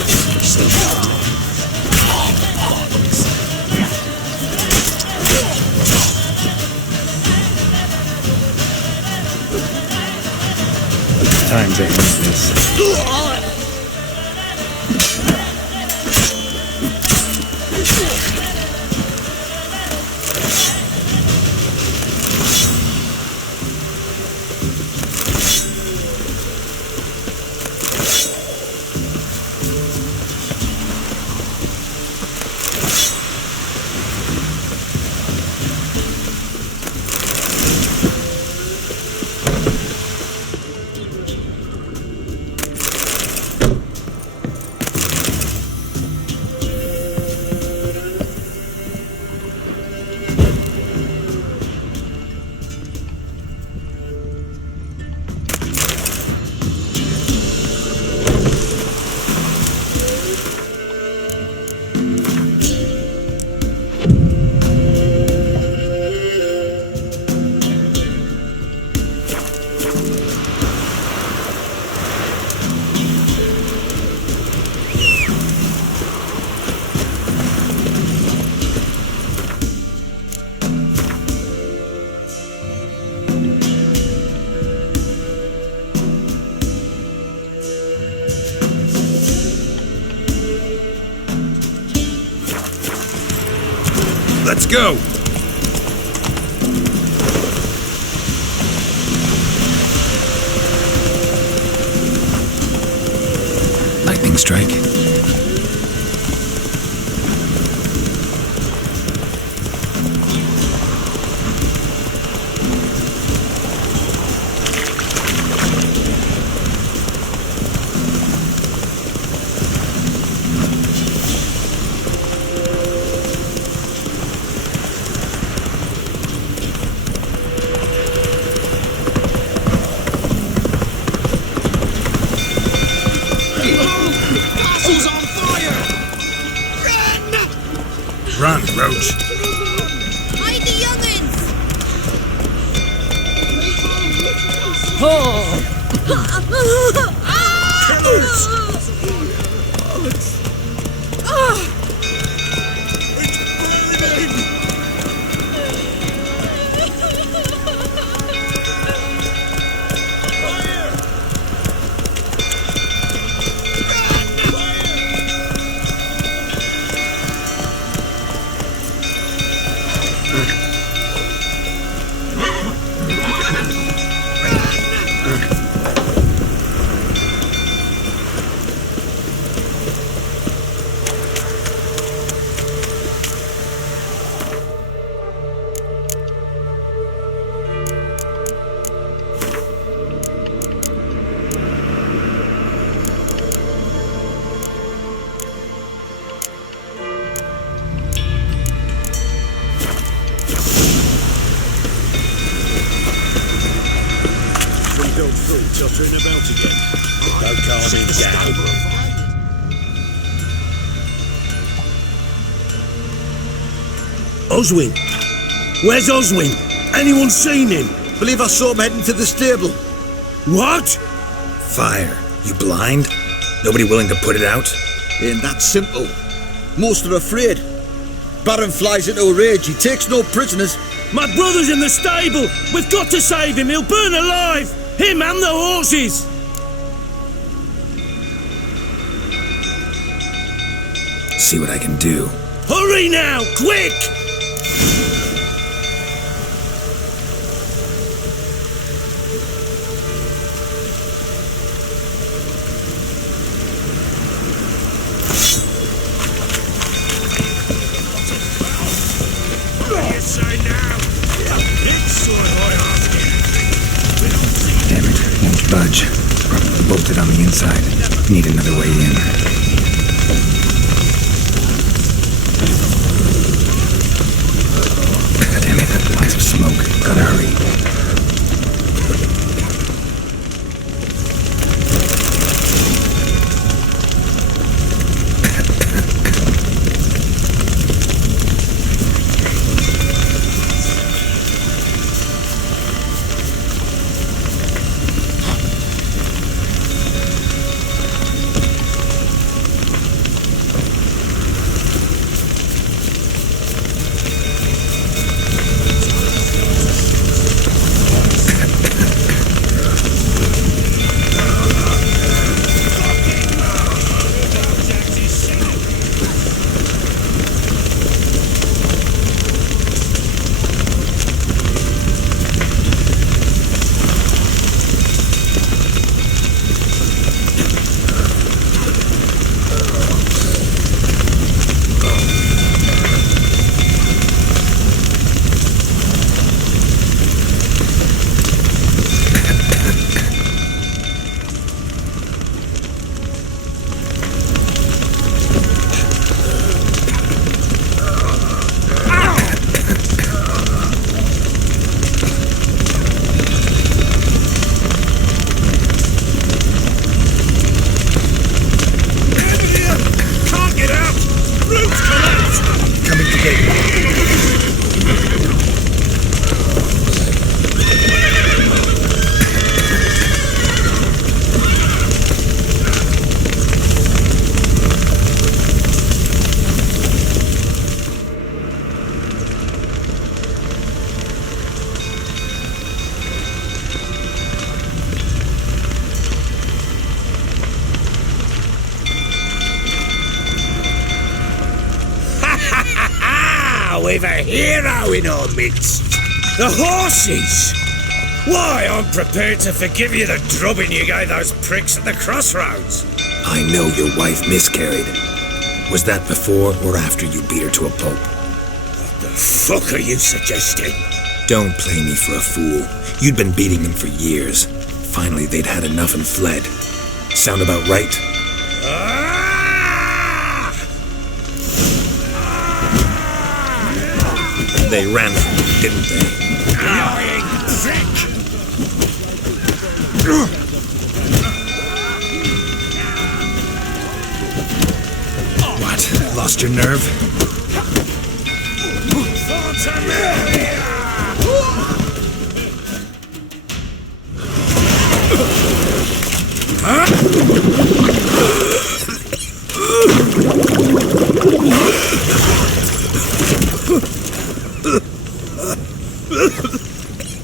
Time to end this. Let's go! Lightning strike. Run, Roach. Hide the young'uns! Oswin? Where's Oswin? Anyone seen him? Believe I saw him heading to the stable. What? Fire. You blind? Nobody willing to put it out? Ain't that simple. Most are afraid. Baron flies into a rage. He takes no prisoners. My brother's in the stable. We've got to save him. He'll burn alive. Him and the horses. See what I can do. Hurry now, quick! Damn it, won't budge. Probably bolted on the inside. Need another way in. Damn it, lines of smoke. Gotta hurry. We've a hero in our midst. The horses! Why, I'm prepared to forgive you the drubbing you gave those pricks at the crossroads. I know your wife miscarried. Was that before or after you beat her to a pulp? What the fuck are you suggesting? Don't play me for a fool. You'd been beating them for years. Finally, they'd had enough and fled. Sound about right? They ran from you, didn't they? Lying prick! What? Lost your nerve?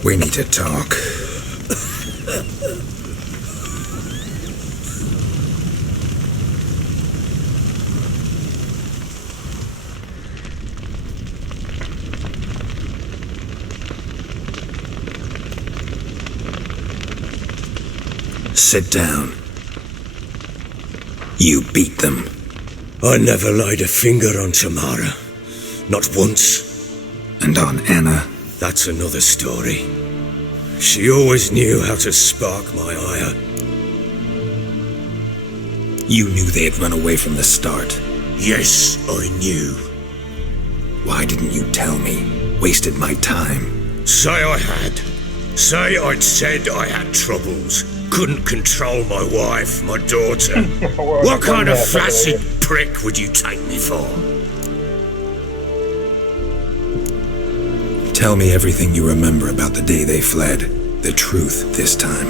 We need to talk. Sit down. You beat them. I never laid a finger on Tamara. Not once. And on Anna? That's another story. She always knew how to spark my ire. You knew they had run away from the start. Yes, I knew. Why didn't you tell me? Wasted my time. Say I had. Say I'd said I had troubles. Couldn't control my wife, my daughter. What kind of flaccid prick would you take me for? Tell me everything you remember about the day they fled. The truth this time.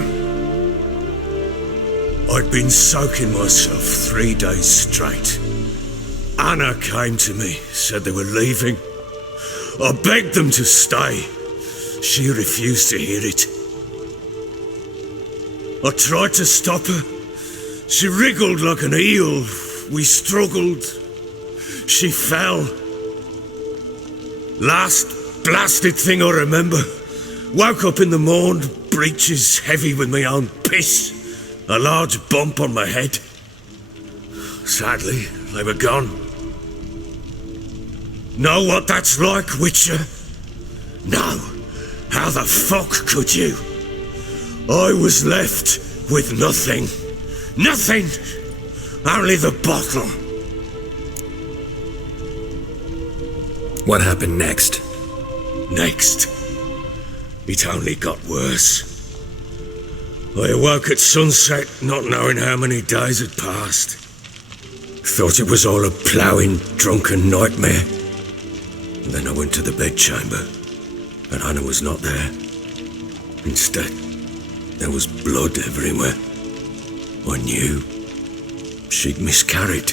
I'd been soaking myself 3 days straight. Anna came to me, said they were leaving. I begged them to stay. She refused to hear it. I tried to stop her. She wriggled like an eel. We struggled. She fell. Last blasted thing I remember. Woke up in the morn, breeches heavy with my own piss. A large bump on my head. Sadly, they were gone. Know what that's like, Witcher? No. How the fuck could you? I was left with nothing. Nothing! Only the bottle. What happened next? Next? It only got worse. I awoke at sunset, not knowing how many days had passed. Thought it was all a ploughing, drunken nightmare. And then I went to the bedchamber, but Anna was not there. Instead, there was blood everywhere. I knew she'd miscarried.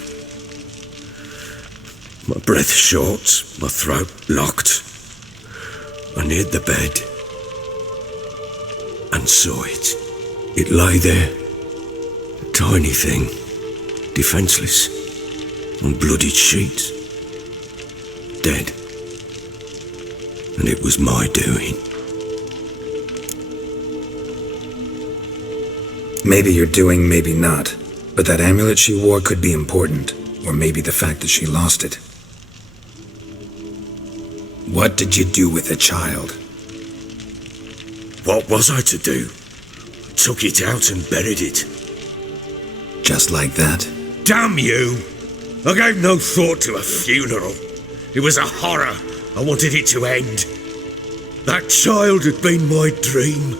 My breath short, my throat locked. I neared the bed and saw it. It lay there, a tiny thing, defenseless, on bloodied sheets, dead. And it was my doing. Maybe you're doing, maybe not. But that amulet she wore could be important. Or maybe the fact that she lost it. What did you do with the child? What was I to do? Took it out and buried it. Just like that? Damn you! I gave no thought to a funeral. It was a horror. I wanted it to end. That child had been my dream.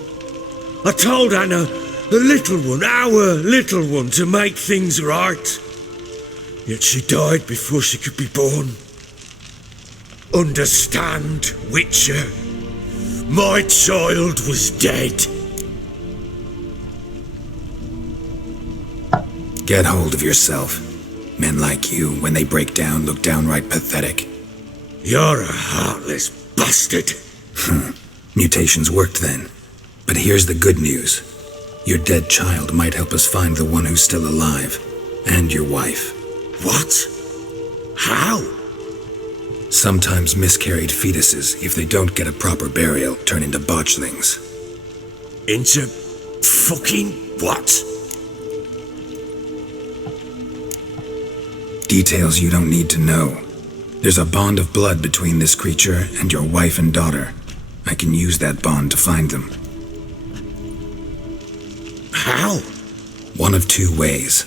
I told Anna, the little one, our little one, to make things right. Yet she died before she could be born. Understand, Witcher? My child was dead. Get hold of yourself. Men like you, when they break down, look downright pathetic. You're a heartless bastard. Mutations worked then. But here's the good news. Your dead child might help us find the one who's still alive. And your wife. What? How? Sometimes miscarried fetuses, if they don't get a proper burial, turn into botchlings. Into fucking what? Details you don't need to know. There's a bond of blood between this creature and your wife and daughter. I can use that bond to find them. How? One of two ways.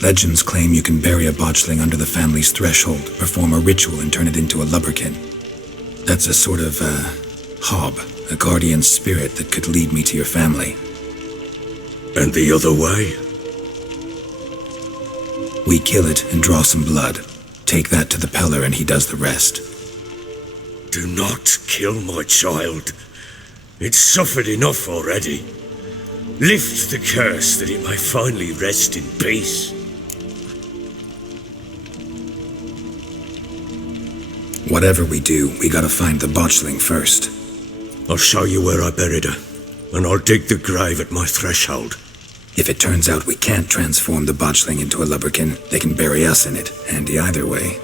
Legends claim you can bury a botchling under the family's threshold, perform a ritual and turn it into a lubberkin. That's a sort of, hob, a guardian spirit that could lead me to your family. And the other way? We kill it and draw some blood. Take that to the Peller and he does the rest. Do not kill my child. It's suffered enough already. Lift the curse that it may finally rest in peace. Whatever we do, we gotta find the botchling first. I'll show you where I buried her, and I'll dig the grave at my threshold. If it turns out we can't transform the botchling into a lubberkin, they can bury us in it, handy either way.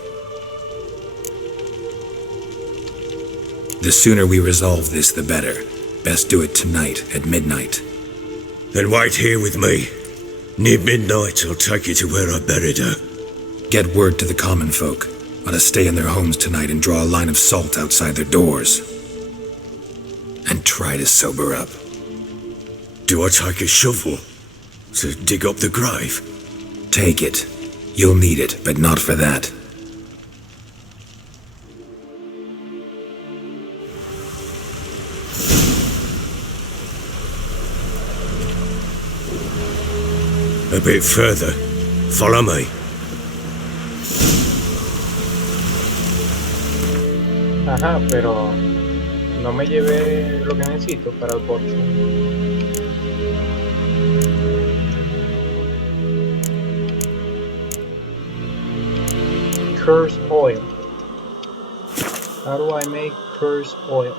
The sooner we resolve this, the better. Best do it tonight, at midnight. Then wait here with me. Near midnight, I'll take you to where I buried her. Get word to the common folk. Ought to stay in their homes tonight and draw a line of salt outside their doors. And try to sober up. Do I take a shovel to dig up the grave? Take it. You'll need it, but not for that. A bit further. Follow me. Ajá, pero No me llevé lo que necesito para el bocho. Curse oil. How do I make curse oil?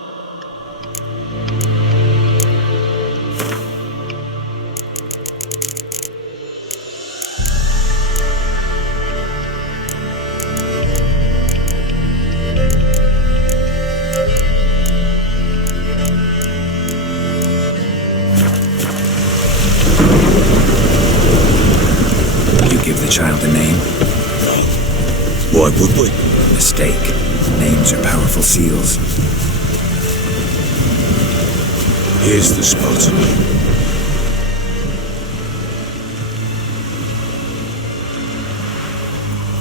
Give the child a name? Why would we? Mistake. Names are powerful seals. Here's the spot.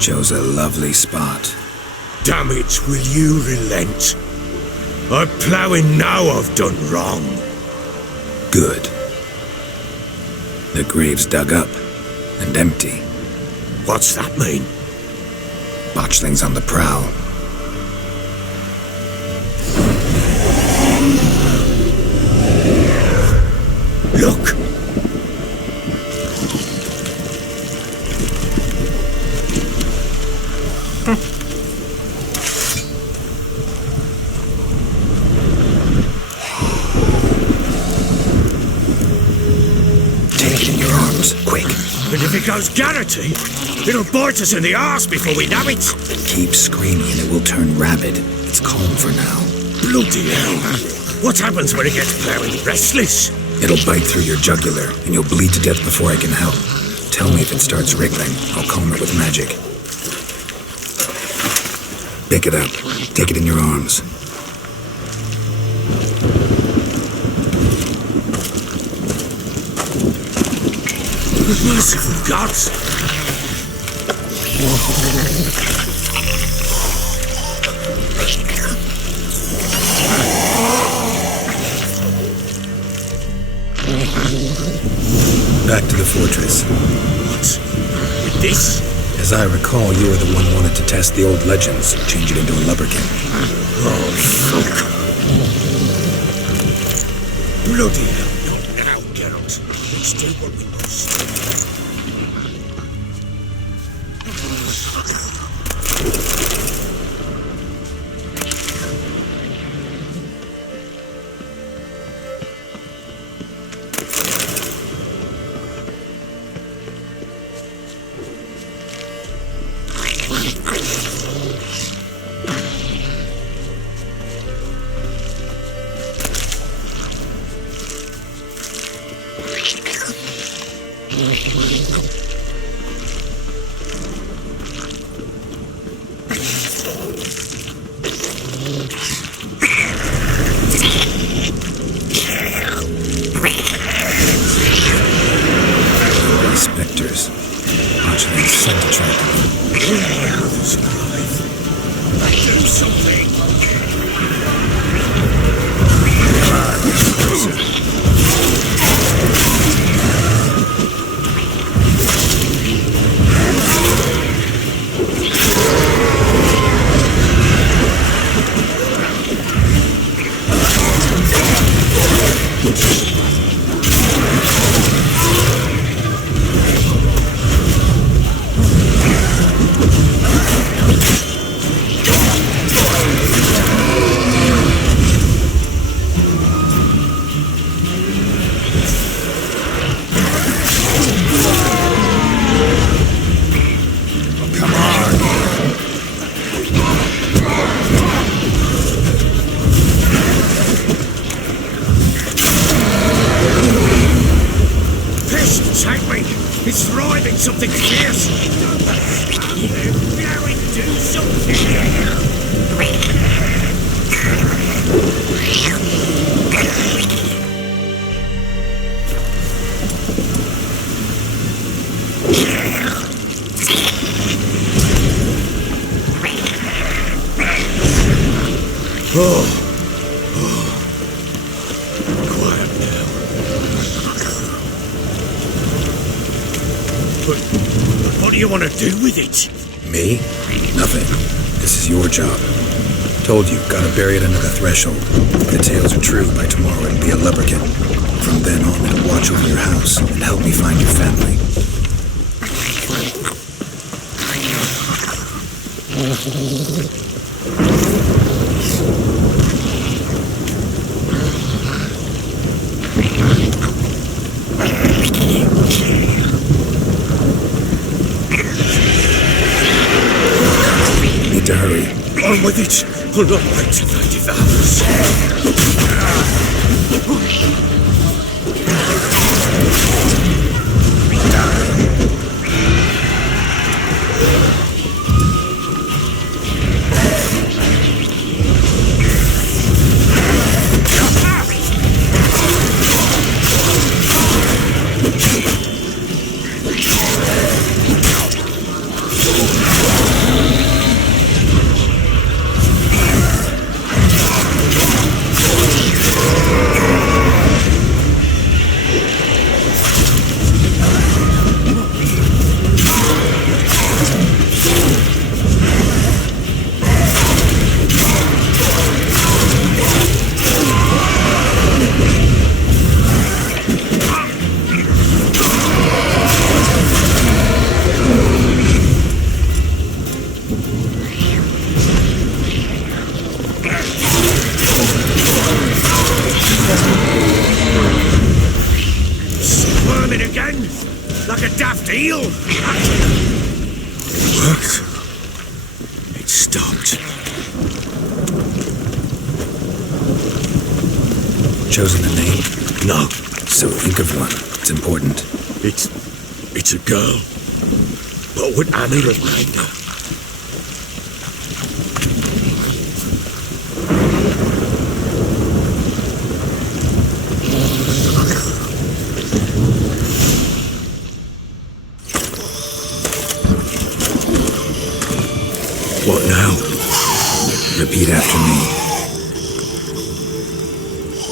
Chose a lovely spot. Damn it, will you relent? I'm ploughing now I've done wrong. Good. The grave's dug up and empty. What's that mean? Botchlings on the prowl. Look! Take it in your arms, quick. And if it goes Garrity, it'll bite us in the arse before we know it. Keep screaming and it will turn rabid. It's calm for now. Bloody hell. What happens when it gets ploughing restless? It'll bite through your jugular and you'll bleed to death before I can help. Tell me if it starts wriggling. I'll calm it with magic. Pick it up. Take it in your arms. Merciful gods! Back to the fortress. What? With this? As I recall, you were the one who wanted to test the old legends, change it into a lubberkin. Oh, fuck. Bloody hell, not now, Geralt. Let's do what we must. Spectres. Watch them scent attracted them. Do something! Come on, closer. It's thriving something fierce! Now we do something! Quiet now. But what do you want to do with it? Me? Nothing. This is your job. Told you, gotta bury it under the threshold. the tales are true, by tomorrow it'll be a lubberkin. From then on, it'll watch over your house and help me find your family. Need to hurry. On with it! I'll not wait till they devour us. Squirming again, like a daft eel. It worked. It stopped. Chosen a name? No. So think of one. It's important. It's a girl. What would Annie have named her? What now? Repeat after me.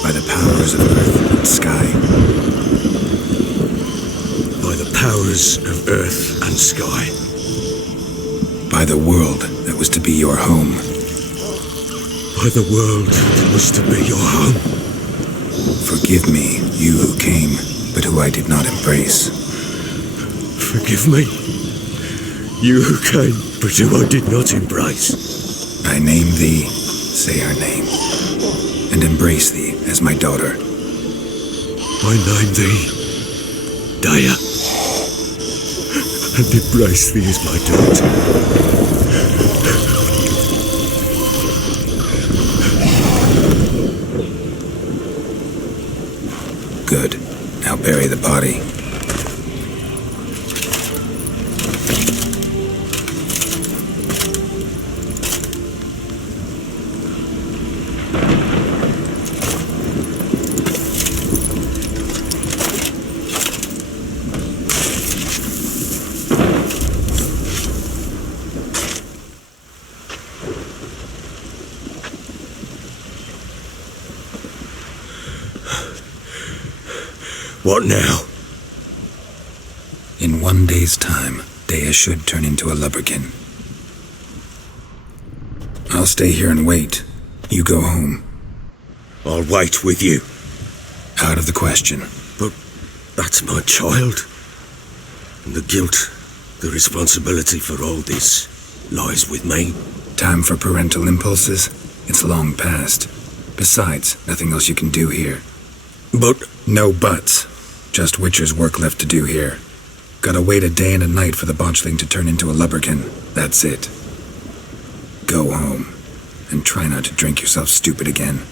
By the powers of earth and sky. By the powers of earth and sky. By the world that was to be your home. By the world that was to be your home. Forgive me, you who came, but who I did not embrace. Forgive me, you who came, but who I did not embrace. I name thee, say her name, and embrace thee as my daughter. I name thee, Daya, and embrace thee as my daughter. Good. Now bury the body. What now? In 1 day's time, Daya should turn into a lubberkin. I'll stay here and wait. You go home. I'll wait with you. Out of the question. But that's my child. And the guilt, the responsibility for all this lies with me. Time for parental impulses? It's long past. Besides, nothing else you can do here. But... No buts. Just Witcher's work left to do here. Gotta wait a day and a night for the botchling to turn into a lubberkin. That's it. Go home. And try not to drink yourself stupid again.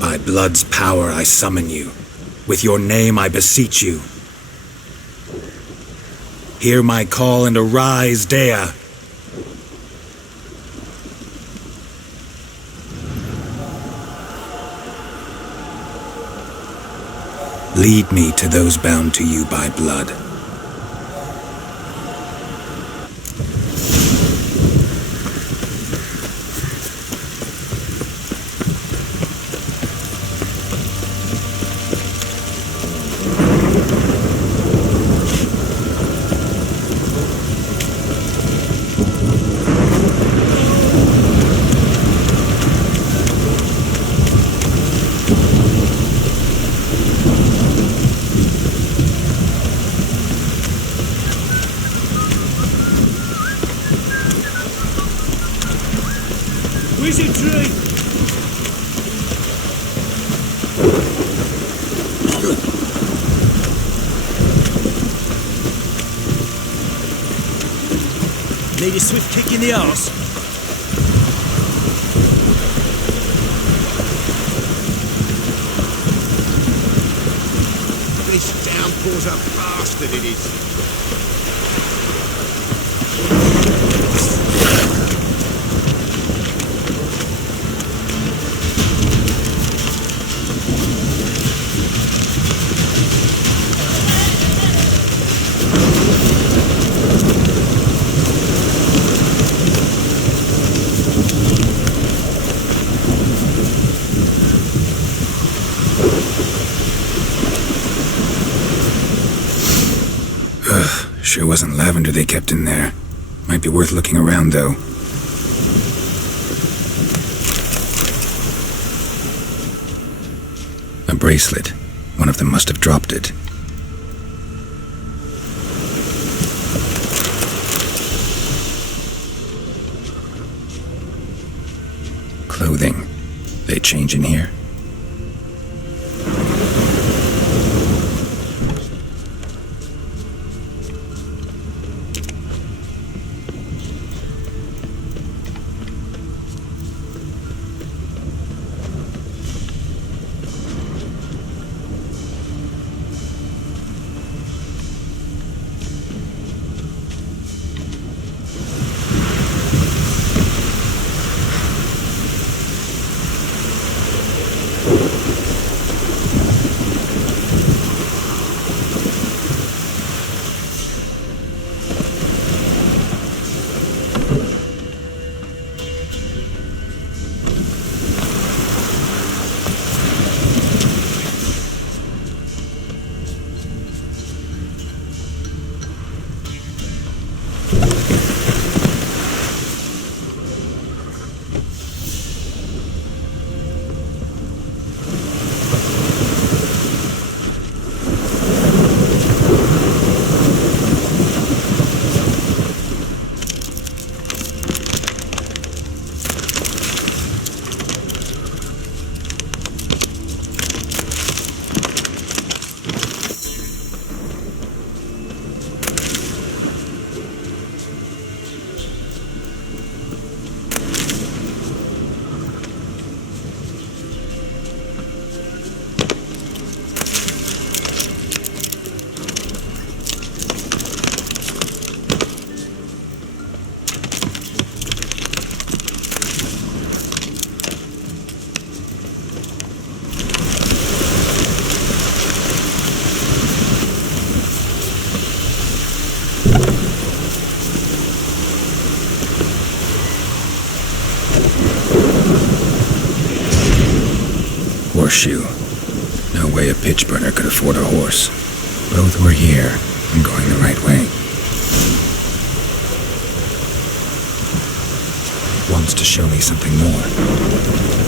By blood's power I summon you. With your name I beseech you. Hear my call and arise, Daya. Lead me to those bound to you by blood. Wizardry! Need a swift kick in the arse? This downpour's a bastard, it is. Sure wasn't lavender they kept in there. Might be worth looking around, though. A bracelet. One of them must have dropped it. Clothing. They change in here? Horseshoe. No way a pitch burner could afford a horse. Both were here and going the right way. Wants to show me something more.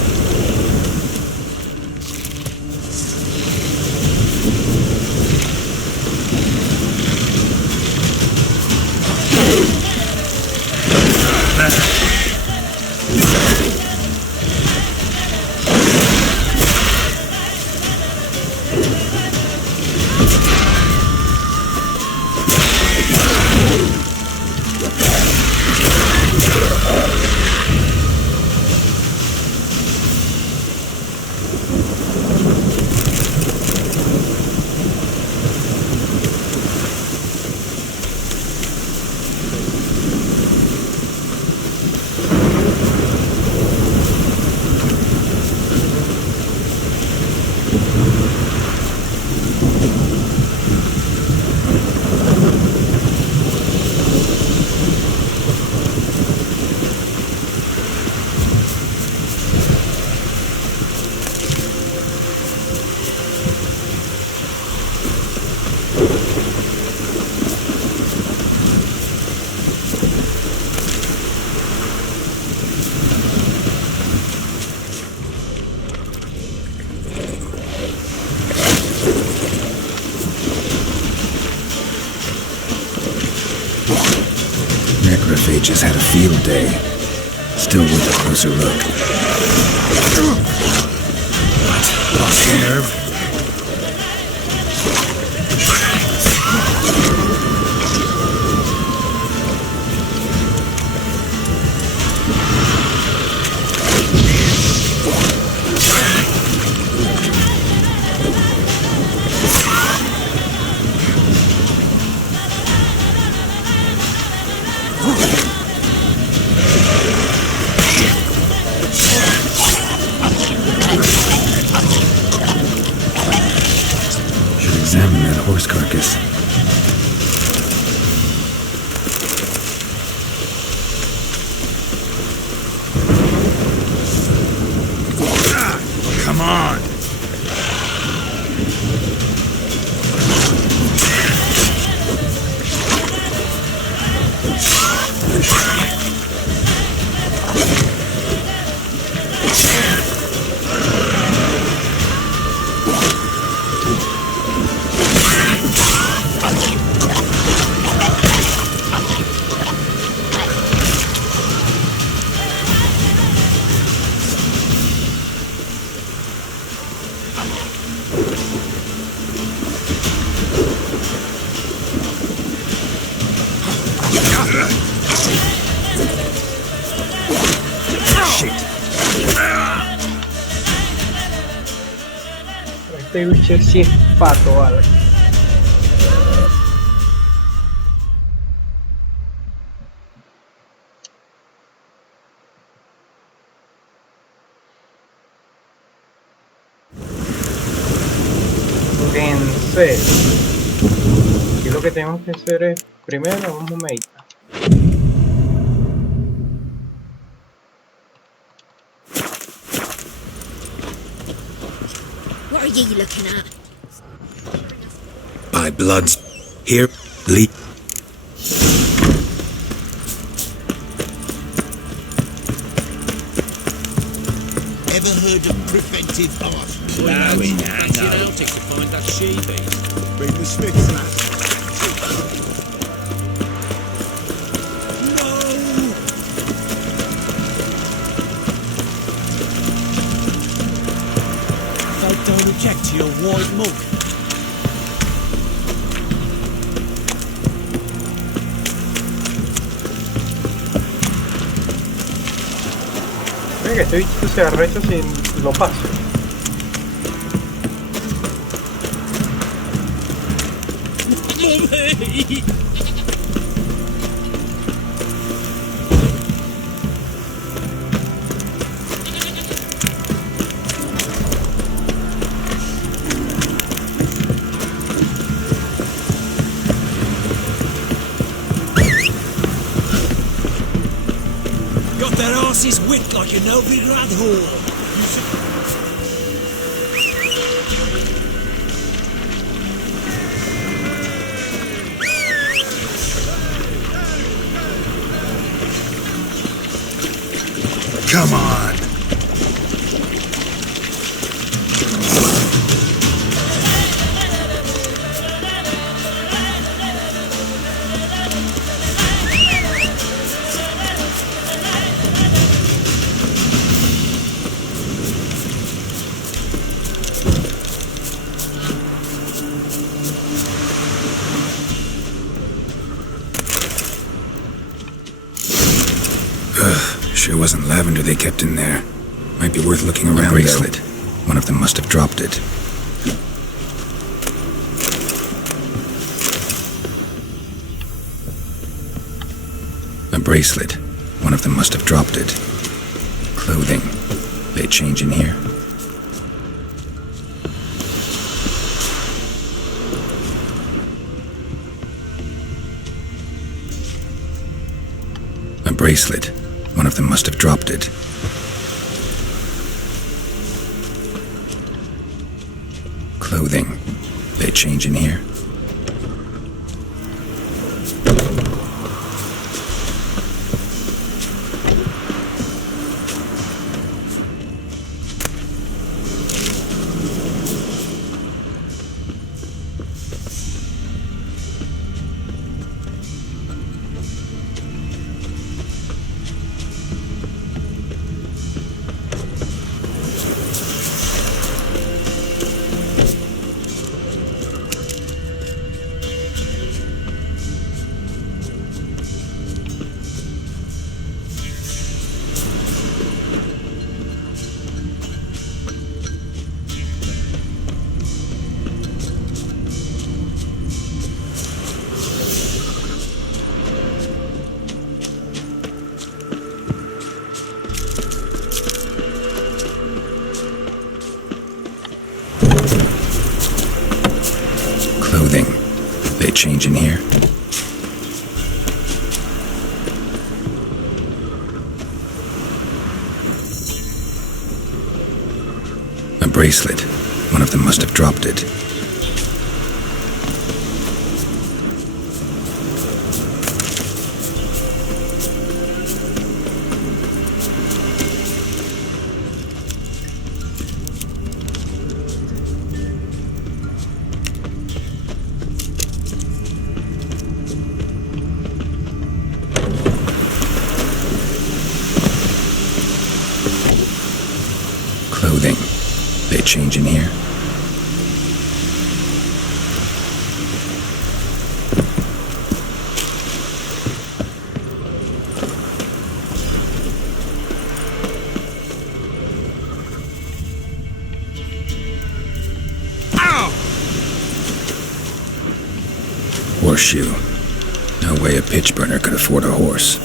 Necrophages had a field day. Still worth a closer look. What? Lost nerve? Examine that horse carcass. Come on! Este bicho sí es pato, vale. Vencer. Aquí lo que tenemos que hacer es, primero vamos a meditar. What are you looking at? By bloods. Here, Lee. Ever heard of preventive art? Blowing antibiotics to find that she-beast. Bring the Smiths, lad. Don't object to your white mug. Mira que este bicho se arrecha sin lo paso. Their asses whipped like a Novigrad whore. Come on! Sure wasn't lavender they kept in there. Might be worth looking around. A bracelet. One of them must have dropped it. A bracelet. One of them must have dropped it. Clothing. They change in here? A bracelet. One of them must have dropped it. Clothing. They change in here? bracelet. One of them must have dropped it. Clothing. They change in here? Horseshoe. No way a pitch burner could afford a horse.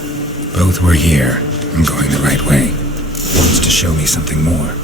Both were here. I'm going the right way. Wants to show me something more.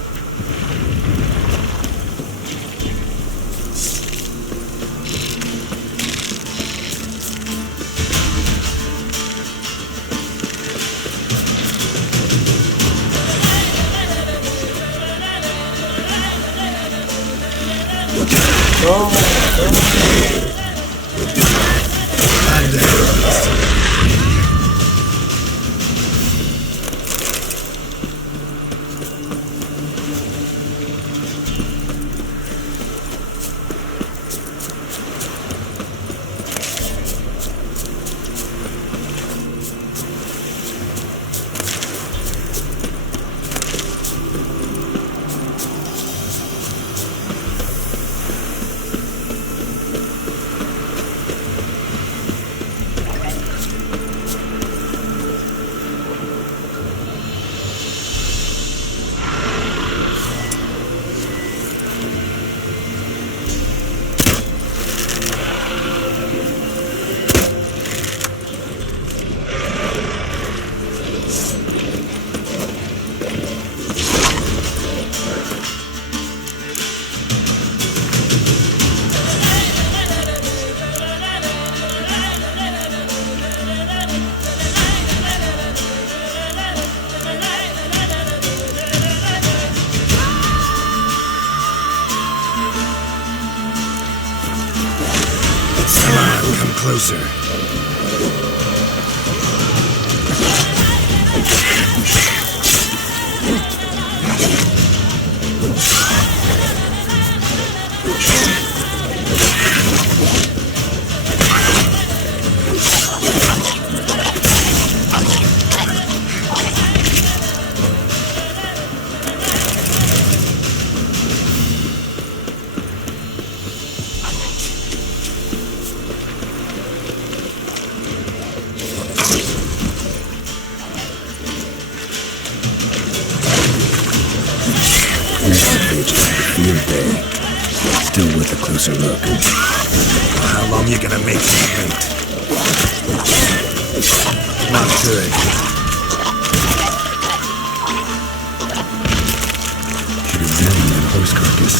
Come closer. Still worth a closer look. How long you gonna make me wait? Not good. Should examine that horse carcass.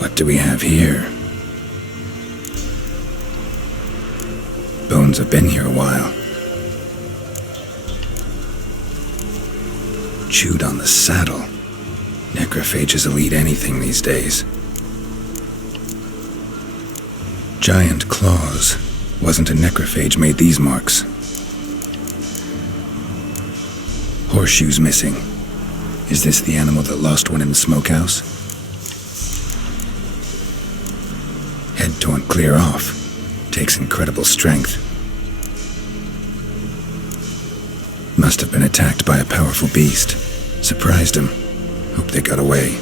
What do we have here? Bones have been here a while. Chewed on the saddle. Necrophages will eat anything these days. Giant claws. Wasn't a necrophage made these marks. Horseshoes missing. Is this the animal that lost one in the smokehouse? Head torn clear off. Takes incredible strength. Must have been attacked by a powerful beast. Surprised him. Hope they got away.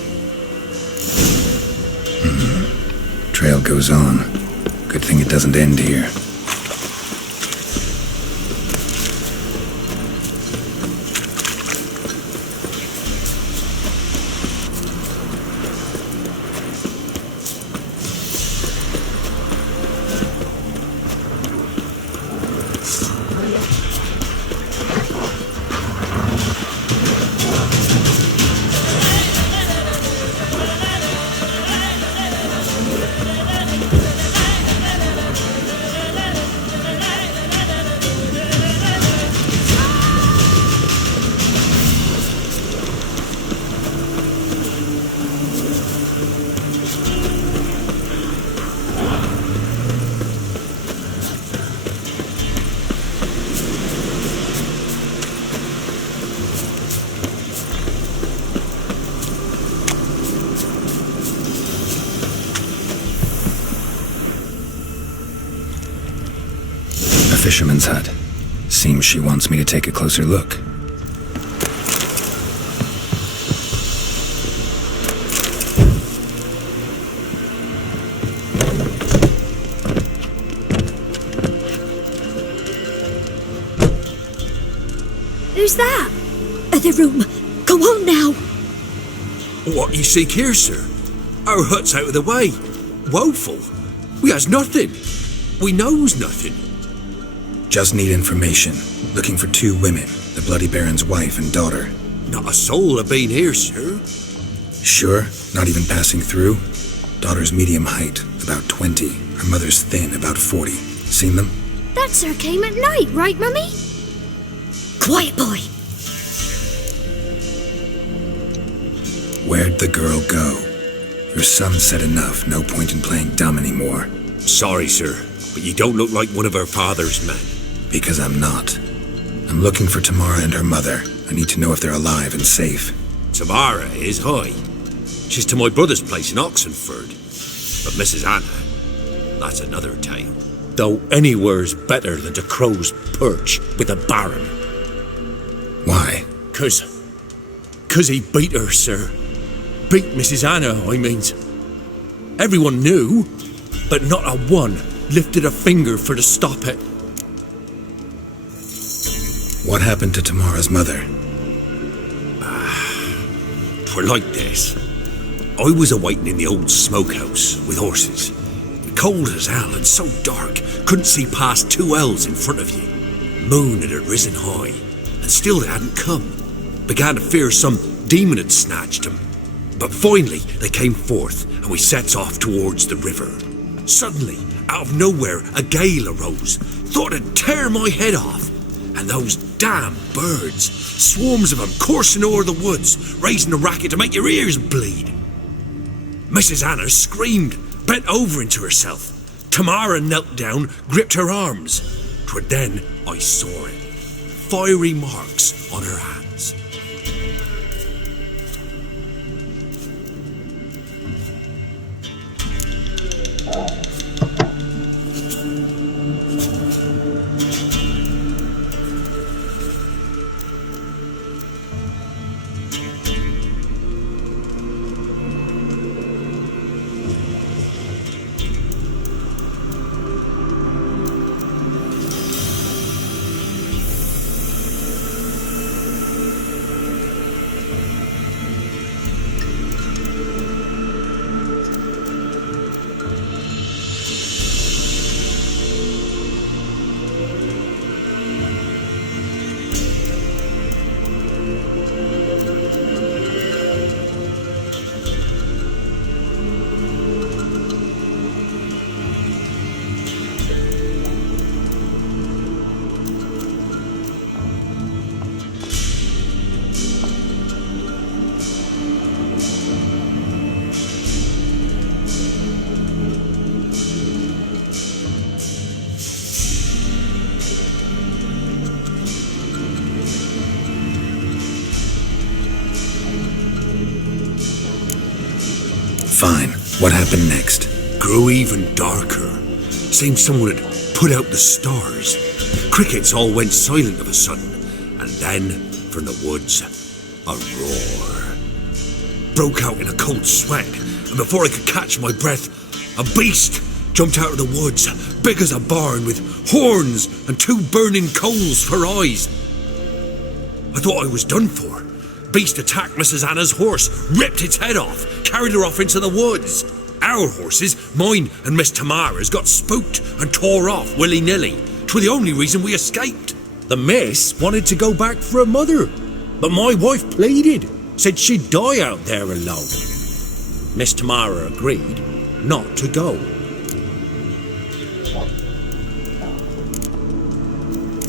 Trail goes on. Good thing it doesn't end here. Fisherman's hut. Seems she wants me to take a closer look. Who's that? The room. Go on now. What you seek here, sir? Our hut's out of the way. Woeful. We has nothing. We knows nothing. Just need information. Looking for 2 women, the Bloody Baron's wife and daughter. Not a soul have been here, sir. Sure? Not even passing through? Daughter's medium height, about 20. Her mother's thin, about 40. Seen them? That sir came at night, right, Mummy? Quiet, boy. Where'd the girl go? Your son said enough, no point in playing dumb anymore. Sorry, sir, but you don't look like one of her father's men. Because I'm not. I'm looking for Tamara and her mother. I need to know if they're alive and safe. Tamara is high. She's to my brother's place in Oxenford. But Mrs. Anna, that's another tale. Though anywhere's better than to Crow's Perch with a baron. Why? 'Cause he beat her, sir. Beat Mrs. Anna, I means. Everyone knew, but not a one lifted a finger for to stop it. What happened to Tamara's mother? 'Twere like this. I was awaiting in the old smokehouse with horses. Cold as hell and so dark, couldn't see past 2 ells in front of you. Moon had risen high, and still they hadn't come. Began to fear some demon had snatched them. But finally they came forth, and we sets off towards the river. Suddenly, out of nowhere, a gale arose. Thought it'd tear my head off. And those damn birds, swarms of them coursing o'er the woods, raising a racket to make your ears bleed. Mrs. Anna screamed, bent over into herself. Tamara knelt down, gripped her arms. 'Twere then I saw it. Fiery marks on her hands. Fine. What happened next? Grew even darker. Seemed someone had put out the stars. Crickets all went silent of a sudden, and Then, from the woods, a roar. Broke out in a cold sweat, and before I could catch my breath, a beast jumped out of the woods, big as a barn, with horns and 2 burning coals for eyes. I thought I was done for. Beast attacked Mrs. Anna's horse, ripped its head off, carried her off into the woods. Our horses, mine and Miss Tamara's, got spooked and tore off willy-nilly. 'Twas the only reason we escaped. The miss wanted to go back for her mother, but my wife pleaded, said she'd die out there alone. Miss Tamara agreed not to go.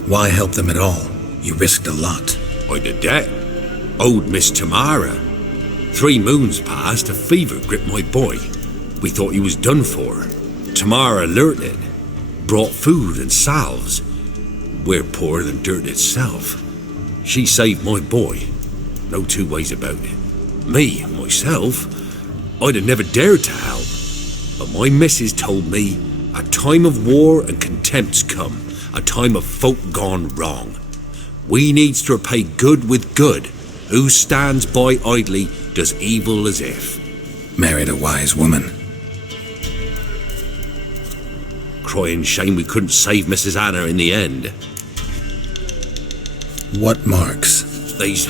Why help them at all? You risked a lot. I did that. Owed Miss Tamara. 3 moons passed, a fever gripped my boy. We thought he was done for. Tamara alerted, brought food and salves. We're poorer than dirt itself. She saved my boy. No 2 ways about it. Me, myself, I'd have never dared to help. But my missus told me a time of war and contempt's come, a time of folk gone wrong. We needs to repay good with good. Who stands by idly does evil as if. Married a wise woman. Crying shame we couldn't save Mrs. Anna in the end. What marks? They's,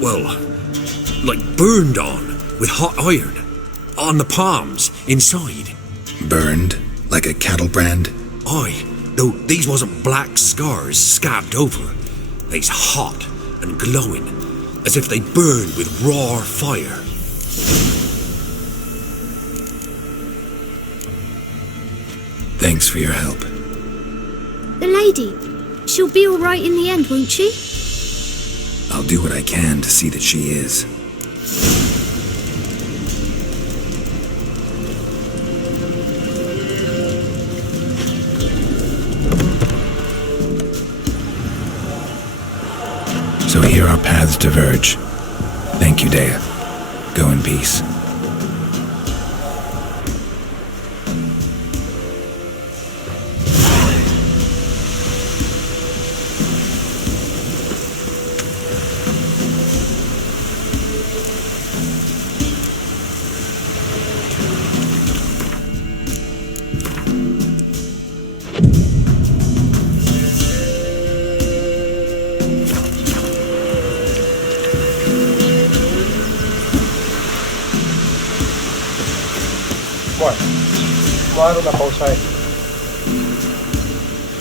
well, like burned on with hot iron. On the palms, inside. Burned? Like a cattle brand? Aye, though these wasn't black scars scabbed over. They's hot and glowing, as if they burned with raw fire. Thanks for your help. The lady, she'll be all right in the end, won't she? I'll do what I can to see that she is. So here our paths diverge. Thank you, Dea. Go in peace. Bueno, vamos a dar una pausa ahí.